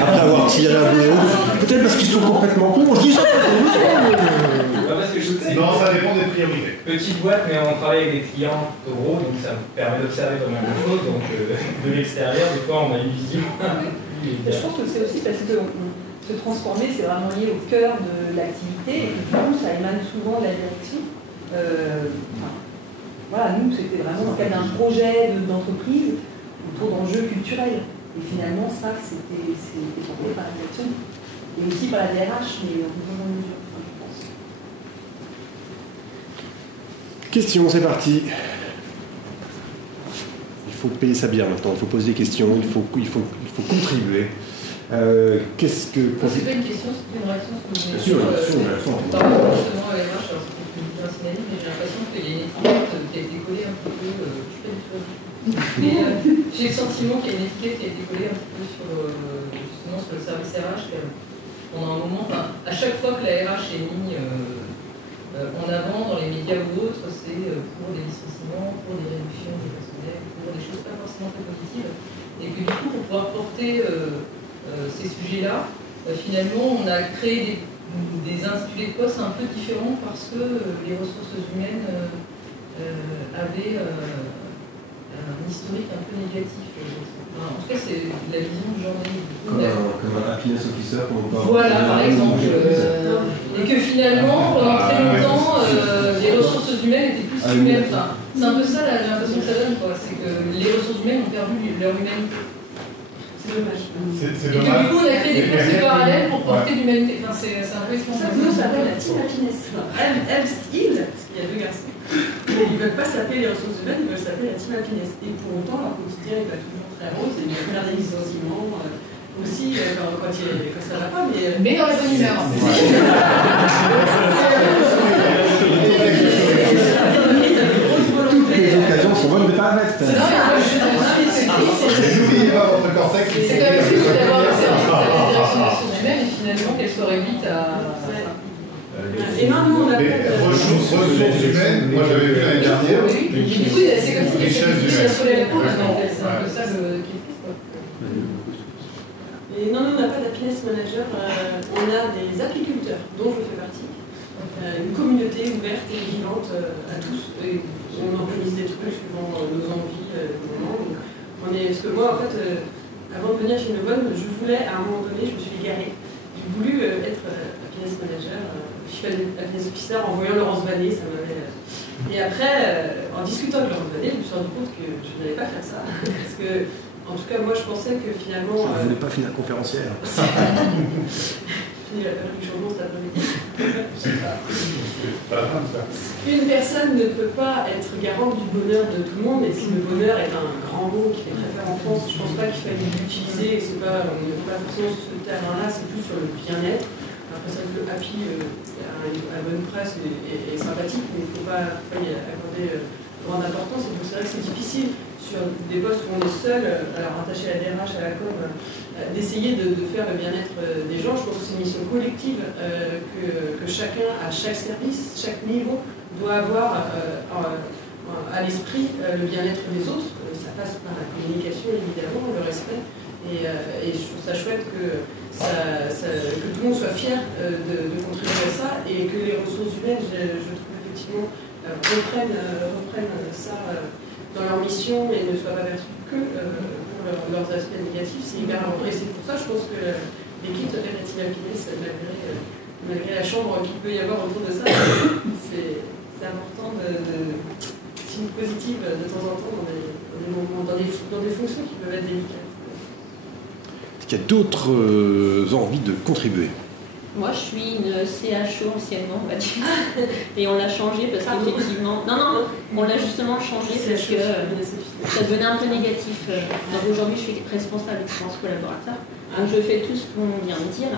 Après avoir tiré à boulot. Peut-être parce qu'ils sont complètement cons. Je dis ça. Non, ça dépend des priorités. Petite boîte, mais on travaille avec des clients gros, donc ça me permet d'observer pas mal de choses. Donc de l'extérieur, des fois, on a une vision. Je pense que c'est aussi parce que se transformer, c'est vraiment lié au cœur de l'activité, et du coup, ça émane souvent de la direction. Voilà, nous, c'était vraiment dans le cadre d'un projet d'entreprise autour d'enjeux culturels. Et finalement, ça, c'était porté par la direction, et aussi par la DRH, mais en grande mesure, je pense. Question, c'est parti. Il faut payer sa bière maintenant, il faut poser des questions, il faut contribuer. Qu'est-ce que... C'est pas une question, c'est une réaction. Bien sûr, par rapport justement à la démarche, alors c'est une personnalité, mais j'ai l'impression qu'il y a une étiquette qui a été collée un petit peu, je suis pas du tout. Mais j'ai le sentiment qu'il y a une étiquette qui a été collée un petit peu justement sur le service RH. Pendant un moment, à chaque fois que la RH est mise en avant dans les médias ou autres, c'est pour des licenciements, pour des réductions des personnels, pour des choses pas forcément très positives. Et que du coup, pour pouvoir porter ces sujets-là, finalement, on a créé des intitulés de postes un peu différents parce que les ressources humaines avaient un historique un peu négatif. En tout cas, c'est la vision du journalisme. Comme un happiness officer, comme on parle. Voilà, par exemple. Et que finalement, pendant très longtemps, les ressources humaines étaient plus humaines. Enfin, c'est un peu ça, j'ai l'impression que ça donne, quoi. C'est que les ressources humaines ont perdu leur humanité. C'est dommage. C'est et dommage. du coup, on a créé des postes parallèles pour porter l'humanité. Enfin, c'est un peu Ça, nous, ça s'appelle la team happiness. Elles, parce qu'il y a deux garçons. Mais ils ne veulent pas s'appeler les ressources humaines, ils veulent s'appeler la team happiness. Et pour autant, leur quotidien n'est pas toujours très rose. Ils veulent faire des licenciements aussi quand ça va pas. Mais dans la bonne humeur. cortex. C'est quand même juste d'avoir le service à la direction des ressources humaines et finalement qu'elle se réduite à. Et maintenant, on a ressources humaines, moi j'avais vu l'année dernière. Oui, du coup, c'est comme si elle se relève pas maintenant. C'est un peu ça qui est triste. Et non, on n'a pas d'happiness manager, on a des apiculteurs, dont je fais partie. Une communauté ouverte et vivante à tous. Et on organise des trucs suivant nos envies du moment. Parce que moi, en fait, avant de venir chez Novon, je voulais, à un moment donné, je me suis égarée. J'ai voulu être happiness manager. Je suis happiness officer en voyant Laurence Vallée, ça m'avait. Et après, en discutant avec Laurence Vallée, je me suis rendu compte que je n'allais pas faire ça. Parce que, en tout cas, moi, je pensais que finalement. Je ne voulais pas finir conférencière. Fini la période du changement cet après-midi. Une personne ne peut pas être garante du bonheur de tout le monde, et si le bonheur est un grand mot qui fait très peur en France, je ne pense pas qu'il faille l'utiliser. On n'est pas forcément sur ce terrain-là, c'est plus sur le bien-être. Après, c'est vrai que le happy a une bonne presse et sympathique, mais il ne faut pas y accorder grande importance. Et donc, c'est vrai que c'est difficile sur des postes où on est seul, alors rattaché à la DRH, à la com, d'essayer de faire le bien-être des gens. Je pense que c'est une mission collective que chacun, à chaque service, chaque niveau, doit avoir à l'esprit le bien-être des autres. Ça passe par la communication, évidemment, le respect. Et je trouve ça chouette que tout le monde soit fier de contribuer à ça et que les ressources humaines, je trouve effectivement, reprennent ça dans leur mission et ne soient pas perçus que pour leurs aspects négatifs. C'est hyper important. Et c'est pour ça, je pense que l'équipe de Relative Happiness, malgré la chambre qu'il peut y avoir autour de ça, c'est important de signes positifs de temps en temps dans des fonctions qui peuvent être délicates. Est-ce qu'il y a d'autres envies de contribuer? Moi, je suis une CHO anciennement, on va dire. Et on l'a changé parce qu'effectivement. Non, on l'a justement changé parce que ça devenait un peu négatif. Donc aujourd'hui, je suis responsable d'expérience collaborateur. Donc je fais tout ce qu'on vient de dire.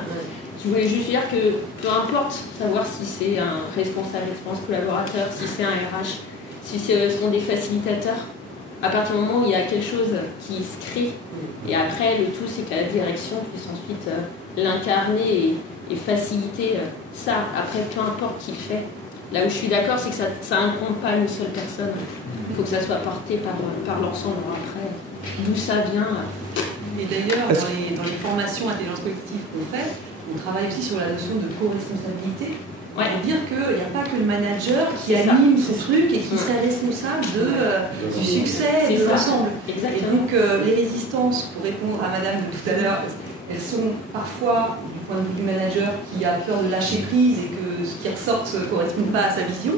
Je voulais juste dire que peu importe savoir si c'est un responsable d'expérience collaborateur, si c'est un RH, si ce sont des facilitateurs, à partir du moment où il y a quelque chose qui se crée, et après, le tout, c'est que la direction puisse ensuite l'incarner et faciliter ça. Après, peu importe qui le fait. Là où je suis d'accord, c'est que ça incombe pas une seule personne. Il faut que ça soit porté par l'ensemble. Après, d'où ça vient. Et d'ailleurs, dans les formations intelligence collective qu'on fait, on travaille aussi sur la notion de co-responsabilité. Ouais. Pour dire qu'il n'y a pas que le manager qui anime ce truc et qui serait responsable du succès et de l'ensemble. Et donc, les résistances, pour répondre à madame de tout à l'heure, elles sont parfois du point de vue du manager qui a peur de lâcher prise et que ce qui ressort ne correspond pas à sa vision,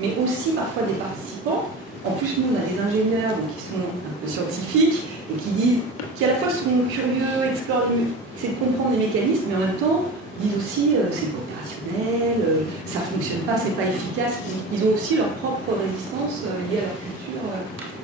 mais aussi parfois des participants. En plus, nous, on a des ingénieurs donc, qui sont un peu scientifiques et qui à la fois sont curieux, explorent, essaient de comprendre les mécanismes, mais en même temps disent aussi c'est opérationnel, ça ne fonctionne pas, c'est pas efficace. Ils ont aussi leur propre résistance liée à leur culture.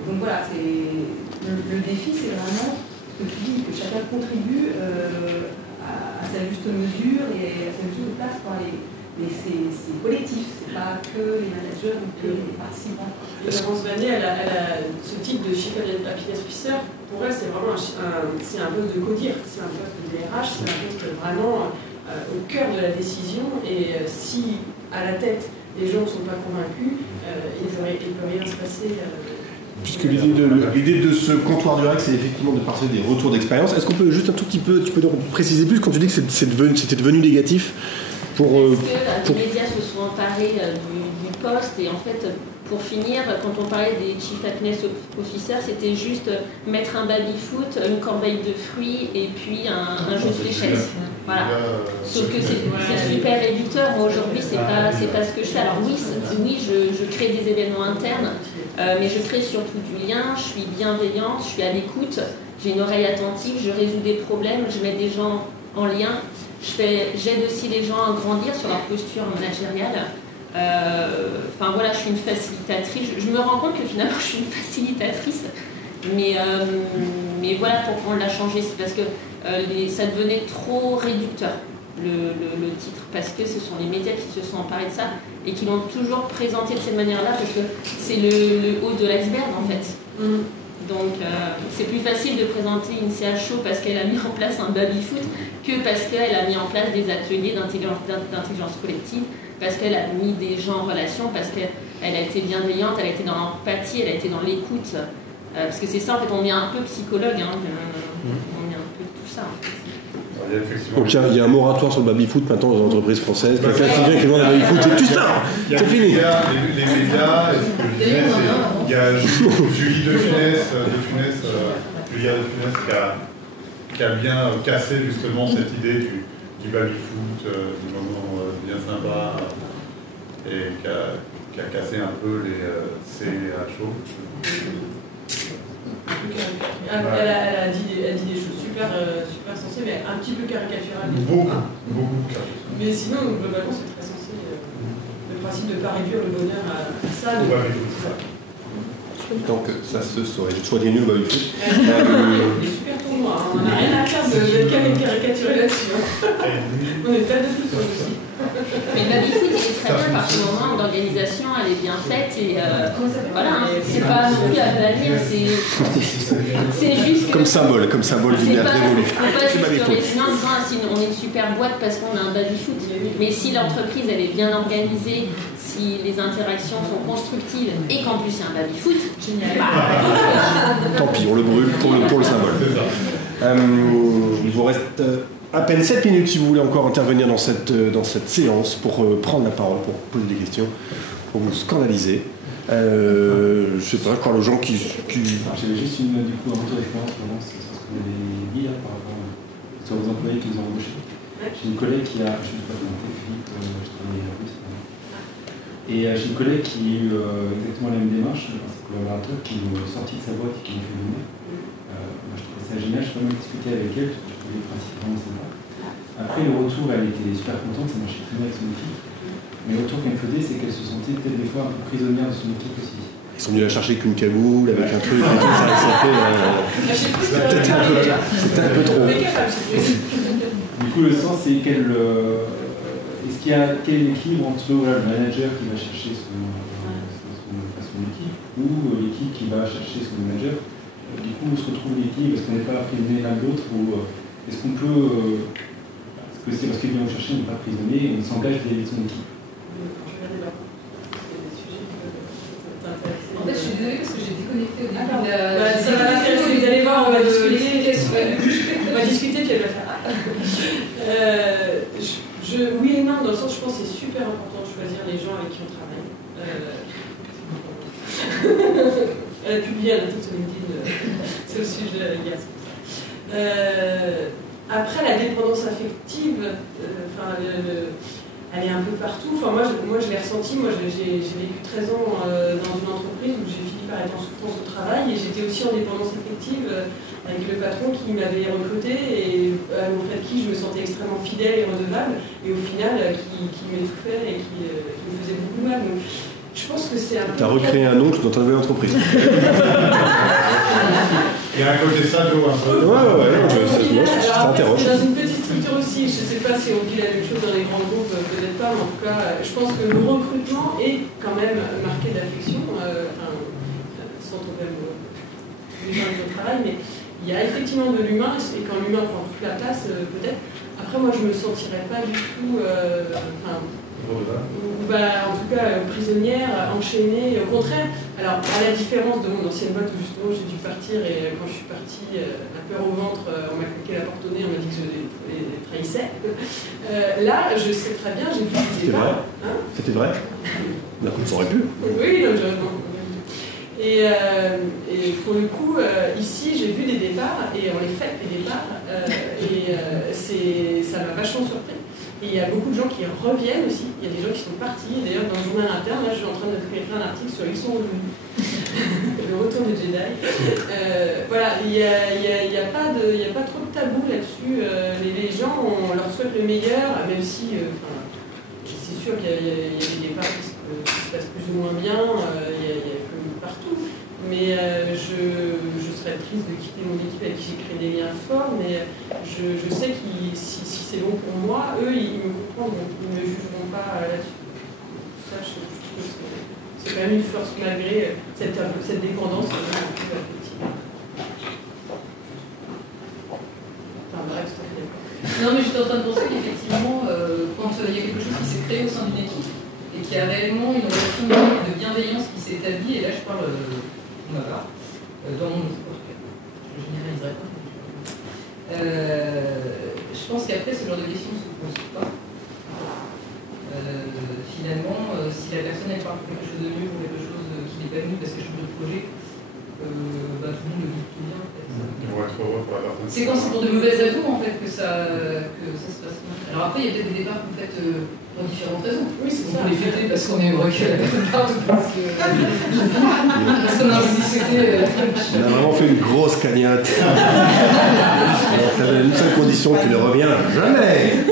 Donc voilà, le défi, c'est vraiment que tu dis que chacun contribue à sa juste mesure et à sa juste place pour aller. Mais c'est collectif, c'est pas que les managers ou que les participants. Et Laurence Vallée, elle a ce type de Chief Happiness Officer. Pour elle, c'est vraiment c'est un poste de codir, c'est un poste de DRH, c'est un poste vraiment au cœur de la décision. Et si à la tête les gens ne sont pas convaincus, il ne peut rien se passer. Puisque l'idée de ce comptoir du REC, c'est effectivement de partager des retours d'expérience. Est-ce qu'on peut juste un tout petit peu, tu peux préciser plus quand tu dis que c'était devenu négatif Parce que les médias se sont emparés du poste et en fait, pour finir, quand on parlait des Chief Happiness Officers, c'était juste mettre un baby-foot, une corbeille de fruits et puis un jeu de fléchettes. Voilà. Sauf que c'est super réducteur. Moi aujourd'hui, c'est pas ce que je fais. Alors oui, je crée des événements internes, mais je crée surtout du lien. Je suis bienveillante, je suis à l'écoute, j'ai une oreille attentive, je résous des problèmes, je mets des gens en lien. J'aide aussi les gens à grandir sur leur posture managériale. Enfin voilà, je suis une facilitatrice. Je me rends compte que finalement je suis une facilitatrice, mais voilà pourquoi on l'a changé, c'est parce que ça devenait trop réducteur le titre, parce que ce sont les médias qui se sont emparés de ça et qui l'ont toujours présenté de cette manière-là, parce que c'est le haut de l'iceberg en fait. Donc c'est plus facile de présenter une CHO parce qu'elle a mis en place un baby-foot que parce qu'elle a mis en place des ateliers d'intelligence collective, parce qu'elle a mis des gens en relation, parce qu'elle a été bienveillante, elle a été dans l'empathie, elle a été dans l'écoute. Parce que c'est ça, en fait, on est un peu psychologue, hein, on est un peu tout ça. Donc il y a un moratoire sur le baby-foot maintenant dans les entreprises françaises. Quelqu'un qui vient qui demande le baby-foot, c'est tout ça, c'est fini. Les médias, il y a Julie de Funès qui a bien cassé justement cette idée du baby-foot, du moment bien sympa, et qui a cassé un peu les CHO. Elle a dit des choses super sensées, mais un petit peu caricaturales. Beaucoup. Mais sinon, globalement, c'est très sensé. Le principe de ne pas réduire le bonheur à ça. Tant que ça se saurait. J'ai toujours dit nul au baby-foot. Il est super tournoi, hein. On n'a rien à faire d'être caricaturé là-dessus. On est plein de foot aussi. Mais le baby-foot, il est très bien parce que au moment où l'organisation elle est bien faite et voilà, c'est pas non plus à bannir, c'est juste que... Comme symbole du bien révolu. Faut pas juste résigner en disant si on est une super boîte parce qu'on a un baby-foot. Mais si l'entreprise elle est bien organisée, si les interactions sont constructives et qu'en plus il y a un baby-foot, génial. Tant pis, on le brûle pour le symbole. Il vous reste à peine 7 minutes si vous voulez encore intervenir dans cette séance pour prendre la parole, pour poser des questions, pour vous scandaliser. Je sais pas, je parle aux gens qui... J'avais juste un retour d'expérience, c'est ce que vous avez dit là, par rapport sur vos employés qui vous ont embauchés. J'ai une collègue qui a, je ne sais pas comment Philippe, je travaille à Russe. Et j'ai une collègue qui a eu exactement la même démarche, un collaborateur qui est sorti de sa boîte et qui m'a fait venir. Moi je trouvais ça génial, je peux même discuter avec elle, parce que je trouvais le principe vraiment sympa. Après le retour, elle était super contente, ça marchait très bien avec son équipe. Mais le retour qu'elle me faisait, c'est qu'elle se sentait peut-être des fois un peu prisonnière de son équipe aussi. Ils sont venus la chercher qu'une cagoule avec un truc, c'était un peu trop. Du coup, le sens, c'est quel équilibre entre le manager qui va chercher son équipe ou l'équipe qui va chercher son manager. Du coup, on se retrouve l'équilibre, est-ce qu'on n'est pas prisonnier l'un de l'autre ou est-ce qu'on peut... Est-ce que c'est parce qu'il vient nous chercher, on n'est pas prisonnier et on s'engage vis-à-vis de son équipe? En fait, je suis désolée parce que j'ai déconnecté au début. Ça va m'intéresser, vous allez voir, on va discuter. On va discuter, puis elle va faire. Oui et non, dans le sens, je pense que c'est super important de choisir les gens avec qui on travaille. Elle a publié un article sur LinkedIn sur le sujet de la gaz. Après, la dépendance affective, elle est un peu partout. Enfin, moi, je l'ai ressenti. Moi, j'ai vécu 13 ans dans une entreprise où j'ai fini par être en souffrance au travail et j'étais aussi en dépendance affective avec le patron qui m'avait recruté et auprès de qui je me sentais extrêmement fidèle et redevable et au final qui m'étouffait et qui me faisait beaucoup de mal. Donc, je pense que c'est un peu... Tu as recréé un oncle dans ta nouvelle entreprise. Il y a un côté salaud un peu. Ça t'interroge. Dans une petite structure aussi, je ne sais pas si on dit la même chose dans les grands groupes, peut-être pas, mais en tout cas, je pense que le recrutement est quand même marqué d'affection, sans trop même les gens qui travaillent, mais il y a effectivement de l'humain, et quand l'humain prend toute la place, peut-être. Après, moi, je ne me sentirais pas du tout... en tout cas prisonnière, enchaînée, au contraire. Alors à la différence de mon ancienne boîte où justement j'ai dû partir et quand je suis partie, la peur au ventre, on m'a claqué la porte au nez, on m'a dit que je les trahissais. Là je sais très bien, j'ai vu des débats. C'était vrai D'un coup, ça aurait pu. Oui, non. Et pour le coup, ici j'ai vu des départs et on les fait des départs ça m'a vachement surpris. Et il y a beaucoup de gens qui reviennent aussi, il y a des gens qui sont partis, d'ailleurs dans le journal interne, là je suis en train d'écrire un article sur Ils sont revenus, le retour des Jedi. Voilà, il n'y a pas trop de tabou là-dessus, les gens, on leur souhaite le meilleur, même si c'est sûr qu'il y a des départs qui se passent plus ou moins bien, il y a comme partout, mais je serais triste de quitter mon équipe avec qui j'ai créé des liens forts, mais je sais que si c'est bon pour moi, eux ils me comprendront, ils ne me jugeront pas là-dessus. Ça, je trouve que c'est quand même une force malgré cette dépendance un peu affective. Non, mais j'étais en train de penser qu'effectivement, quand il y a quelque chose qui s'est créé au sein d'une équipe et qu'il y a réellement une relation de bienveillance qui s'est établie, et là je parle pour ma part, dans mon équipe en tout cas, je généraliserai pas. Je pense qu'après, ce genre de questions ne se pose pas. Finalement, si la personne elle parle pour quelque chose de mieux, pour quelque chose qui n'est pas venu parce que je change de projet, tout le monde le dit tout bien. En fait. Ils vont être heureux pour la personne. C'est quand c'est pour de mauvais atouts en fait que ça se passe bien. Alors après, il y a peut-être des départs que vous faites pour différentes raisons. Oui, c'est ça. On les fêter parce qu'on est heureux que la personne parte ou parce qu'on a envie de discuter. On a vraiment fait une grosse cagnotte. T'avais une seule condition, tu ne reviens jamais.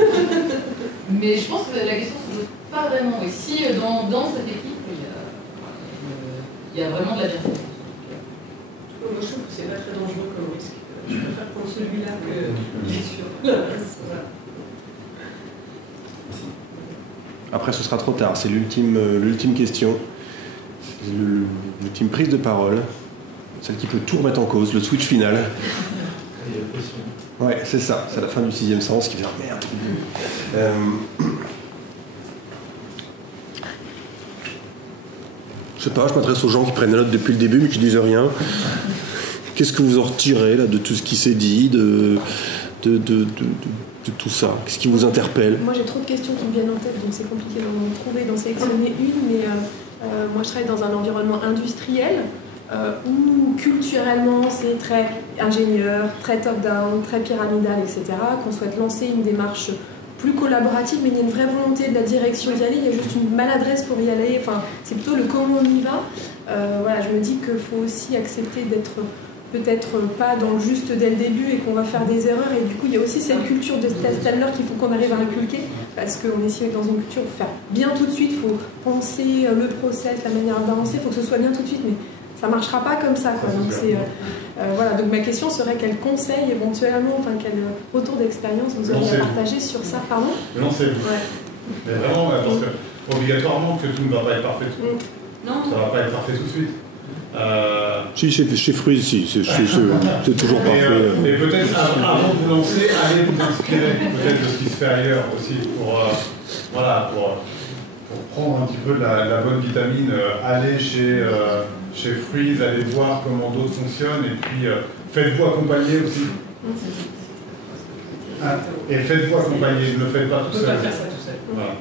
Mais je pense que la question se pose pas vraiment. Et si dans cette équipe, il y a vraiment de la bienveillance. Moi, je trouve que c'est pas très dangereux comme risque. Je préfère prendre celui-là que est sur la base. Voilà. Après, ce sera trop tard. C'est l'ultime question. L'ultime prise de parole. Celle qui peut tout remettre en cause. Le switch final. Ouais, c'est ça. C'est la fin du 6e sens qui fait « Merde ». Je sais pas, je m'adresse aux gens qui prennent la note depuis le début mais qui disent rien. Qu'est-ce que vous en retirez là, de tout ce qui s'est dit, de tout ça? Qu'est-ce qui vous interpelle? Moi j'ai trop de questions qui me viennent en tête, donc c'est compliqué d'en trouver, d'en sélectionner une, mais moi je travaille dans un environnement industriel où culturellement c'est très ingénieur, très top-down, très pyramidal, etc. Qu'on souhaite lancer une démarche plus collaborative, mais il y a une vraie volonté de la direction d'y aller, il y a juste une maladresse pour y aller, enfin, c'est plutôt le comment on y va. Voilà, je me dis qu'il faut aussi accepter d'être peut-être pas dans le juste dès le début et qu'on va faire des erreurs, et du coup il y a aussi cette culture de Stadler qu'il faut qu'on arrive à inculquer, parce qu'on est ici dans une culture pour faire bien tout de suite, il faut penser le process, la manière d'avancer, il faut que ce soit bien tout de suite, mais ça ne marchera pas comme ça, quoi. Donc, voilà. Donc ma question serait quel conseil éventuellement, enfin quel retour d'expérience vous auriez à partager sur ça, pardon? Lancez-vous. Ouais. Mais vraiment, parce que obligatoirement que tout ne va pas être parfait. Non. Ça ne va pas être parfait tout de suite. Si, chez Fruits, si, c'est toujours parfait. Mais peut-être avant de vous lancer, allez vous inspirer peut-être de ce qui se fait ailleurs aussi pour prendre un petit peu de la bonne vitamine. Allez chez Fruits, allez voir comment d'autres fonctionnent et puis faites-vous accompagner aussi. Et faites-vous accompagner, ne le faites pas tout seul. On ne peut pas faire ça tout seul. Voilà.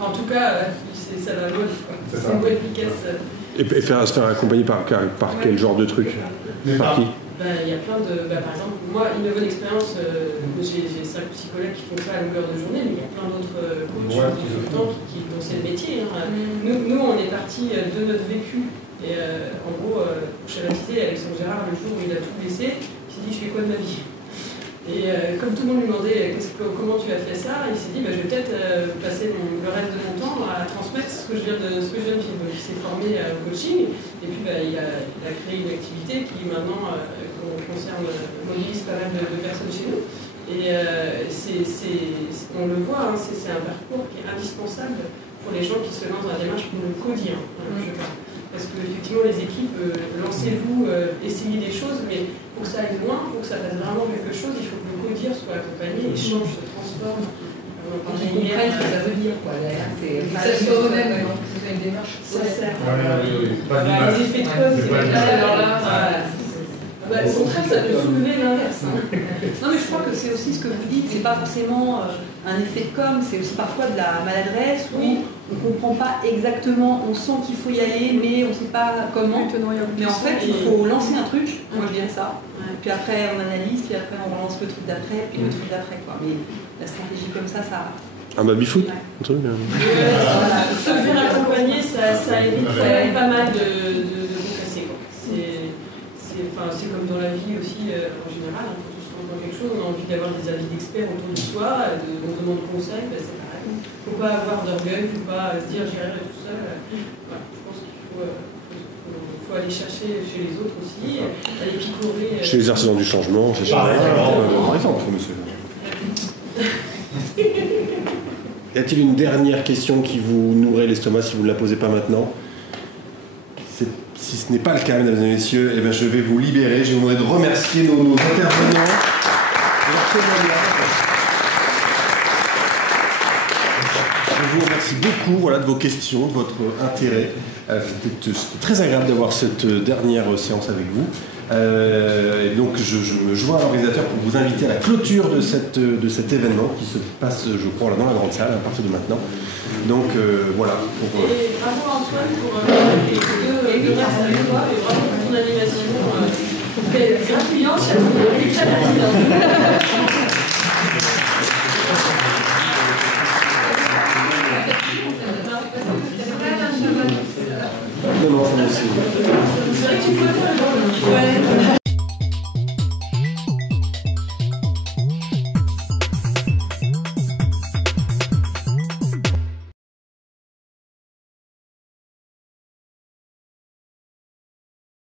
En tout cas, c'est la mode. C'est un mot efficace. Et se faire accompagner par quel genre de truc? Par qui? Il y a plein de... par exemple, moi, une bonne expérience, j'ai 5 psychologues qui font ça à longueur de journée, mais il y a plein d'autres coachs, consultants qui dont c'est le métier. Hein. Nous, on est partis de notre vécu. Et en gros, pour schématiser, Alexandre Gérard, le jour où il a tout laissé, il s'est dit, je fais quoi de ma vie? Et comme tout le monde lui demandait comment tu as fait ça, il s'est dit je vais peut-être passer le reste de mon temps à transmettre ce que je viens de vivre. Donc il s'est formé au coaching et puis il a créé une activité qui maintenant mobilise pas mal de personnes chez nous. Et on le voit, hein, c'est un parcours qui est indispensable pour les gens qui se lancent dans la démarche pour le codir. Parce que effectivement les équipes, lancez-vous, essayez des choses, mais pour que ça aille loin, pour que ça fasse vraiment quelque chose, il faut que le codir soit accompagné, échange, se transforme. On comprenne ce que ça veut dire, quoi. Ça soit eux-mêmes, que ce soit une démarche. Ça sert. Les effets de code, c'est là. Au contraire, ça peut soulever l'inverse. Non, mais je crois que c'est aussi ce que vous dites, c'est pas forcément un effet de com', c'est aussi parfois de la maladresse où on comprend pas exactement, on sent qu'il faut y aller, mais on sait pas comment. Mais en fait, il faut lancer un truc, moi je dirais ça, puis après on analyse, puis après on relance le truc d'après, puis le truc d'après, quoi. Mais la stratégie comme ça. Un baby-foot, un truc. Se faire accompagner, ça évite pas mal de casser, quoi. C'est comme dans la vie aussi, en général, quand on se rend dans quelque chose, on a envie d'avoir des avis d'experts autour de soi, on demande conseil, c'est pareil. Il ne faut pas avoir d'orgueil, il ne faut pas se dire j'y arriverai tout seul. Voilà, je pense qu'il faut aller chercher chez les autres aussi, aller picorer. Chez les artisans du changement, c'est ça. Par exemple, monsieur. Y a-t-il une dernière question qui vous nourrit l'estomac si vous ne la posez pas maintenant? Si ce n'est pas le cas, mesdames et messieurs, eh bien, je vais vous libérer. Je vais vous demander de remercier nos intervenants. je vous remercie beaucoup voilà, de vos questions, de votre intérêt. C'était très agréable d'avoir cette dernière séance avec vous. Et donc je me joins à l'organisateur pour vous inviter à la clôture de cet événement qui se passe, je crois, là dans la grande salle à partir de maintenant. Donc voilà. Et bravo Antoine pour les deux restes avec toi et bravo pour ton animation. Gratuitant, très pertinente. Non, c'est vrai que tu peux faire.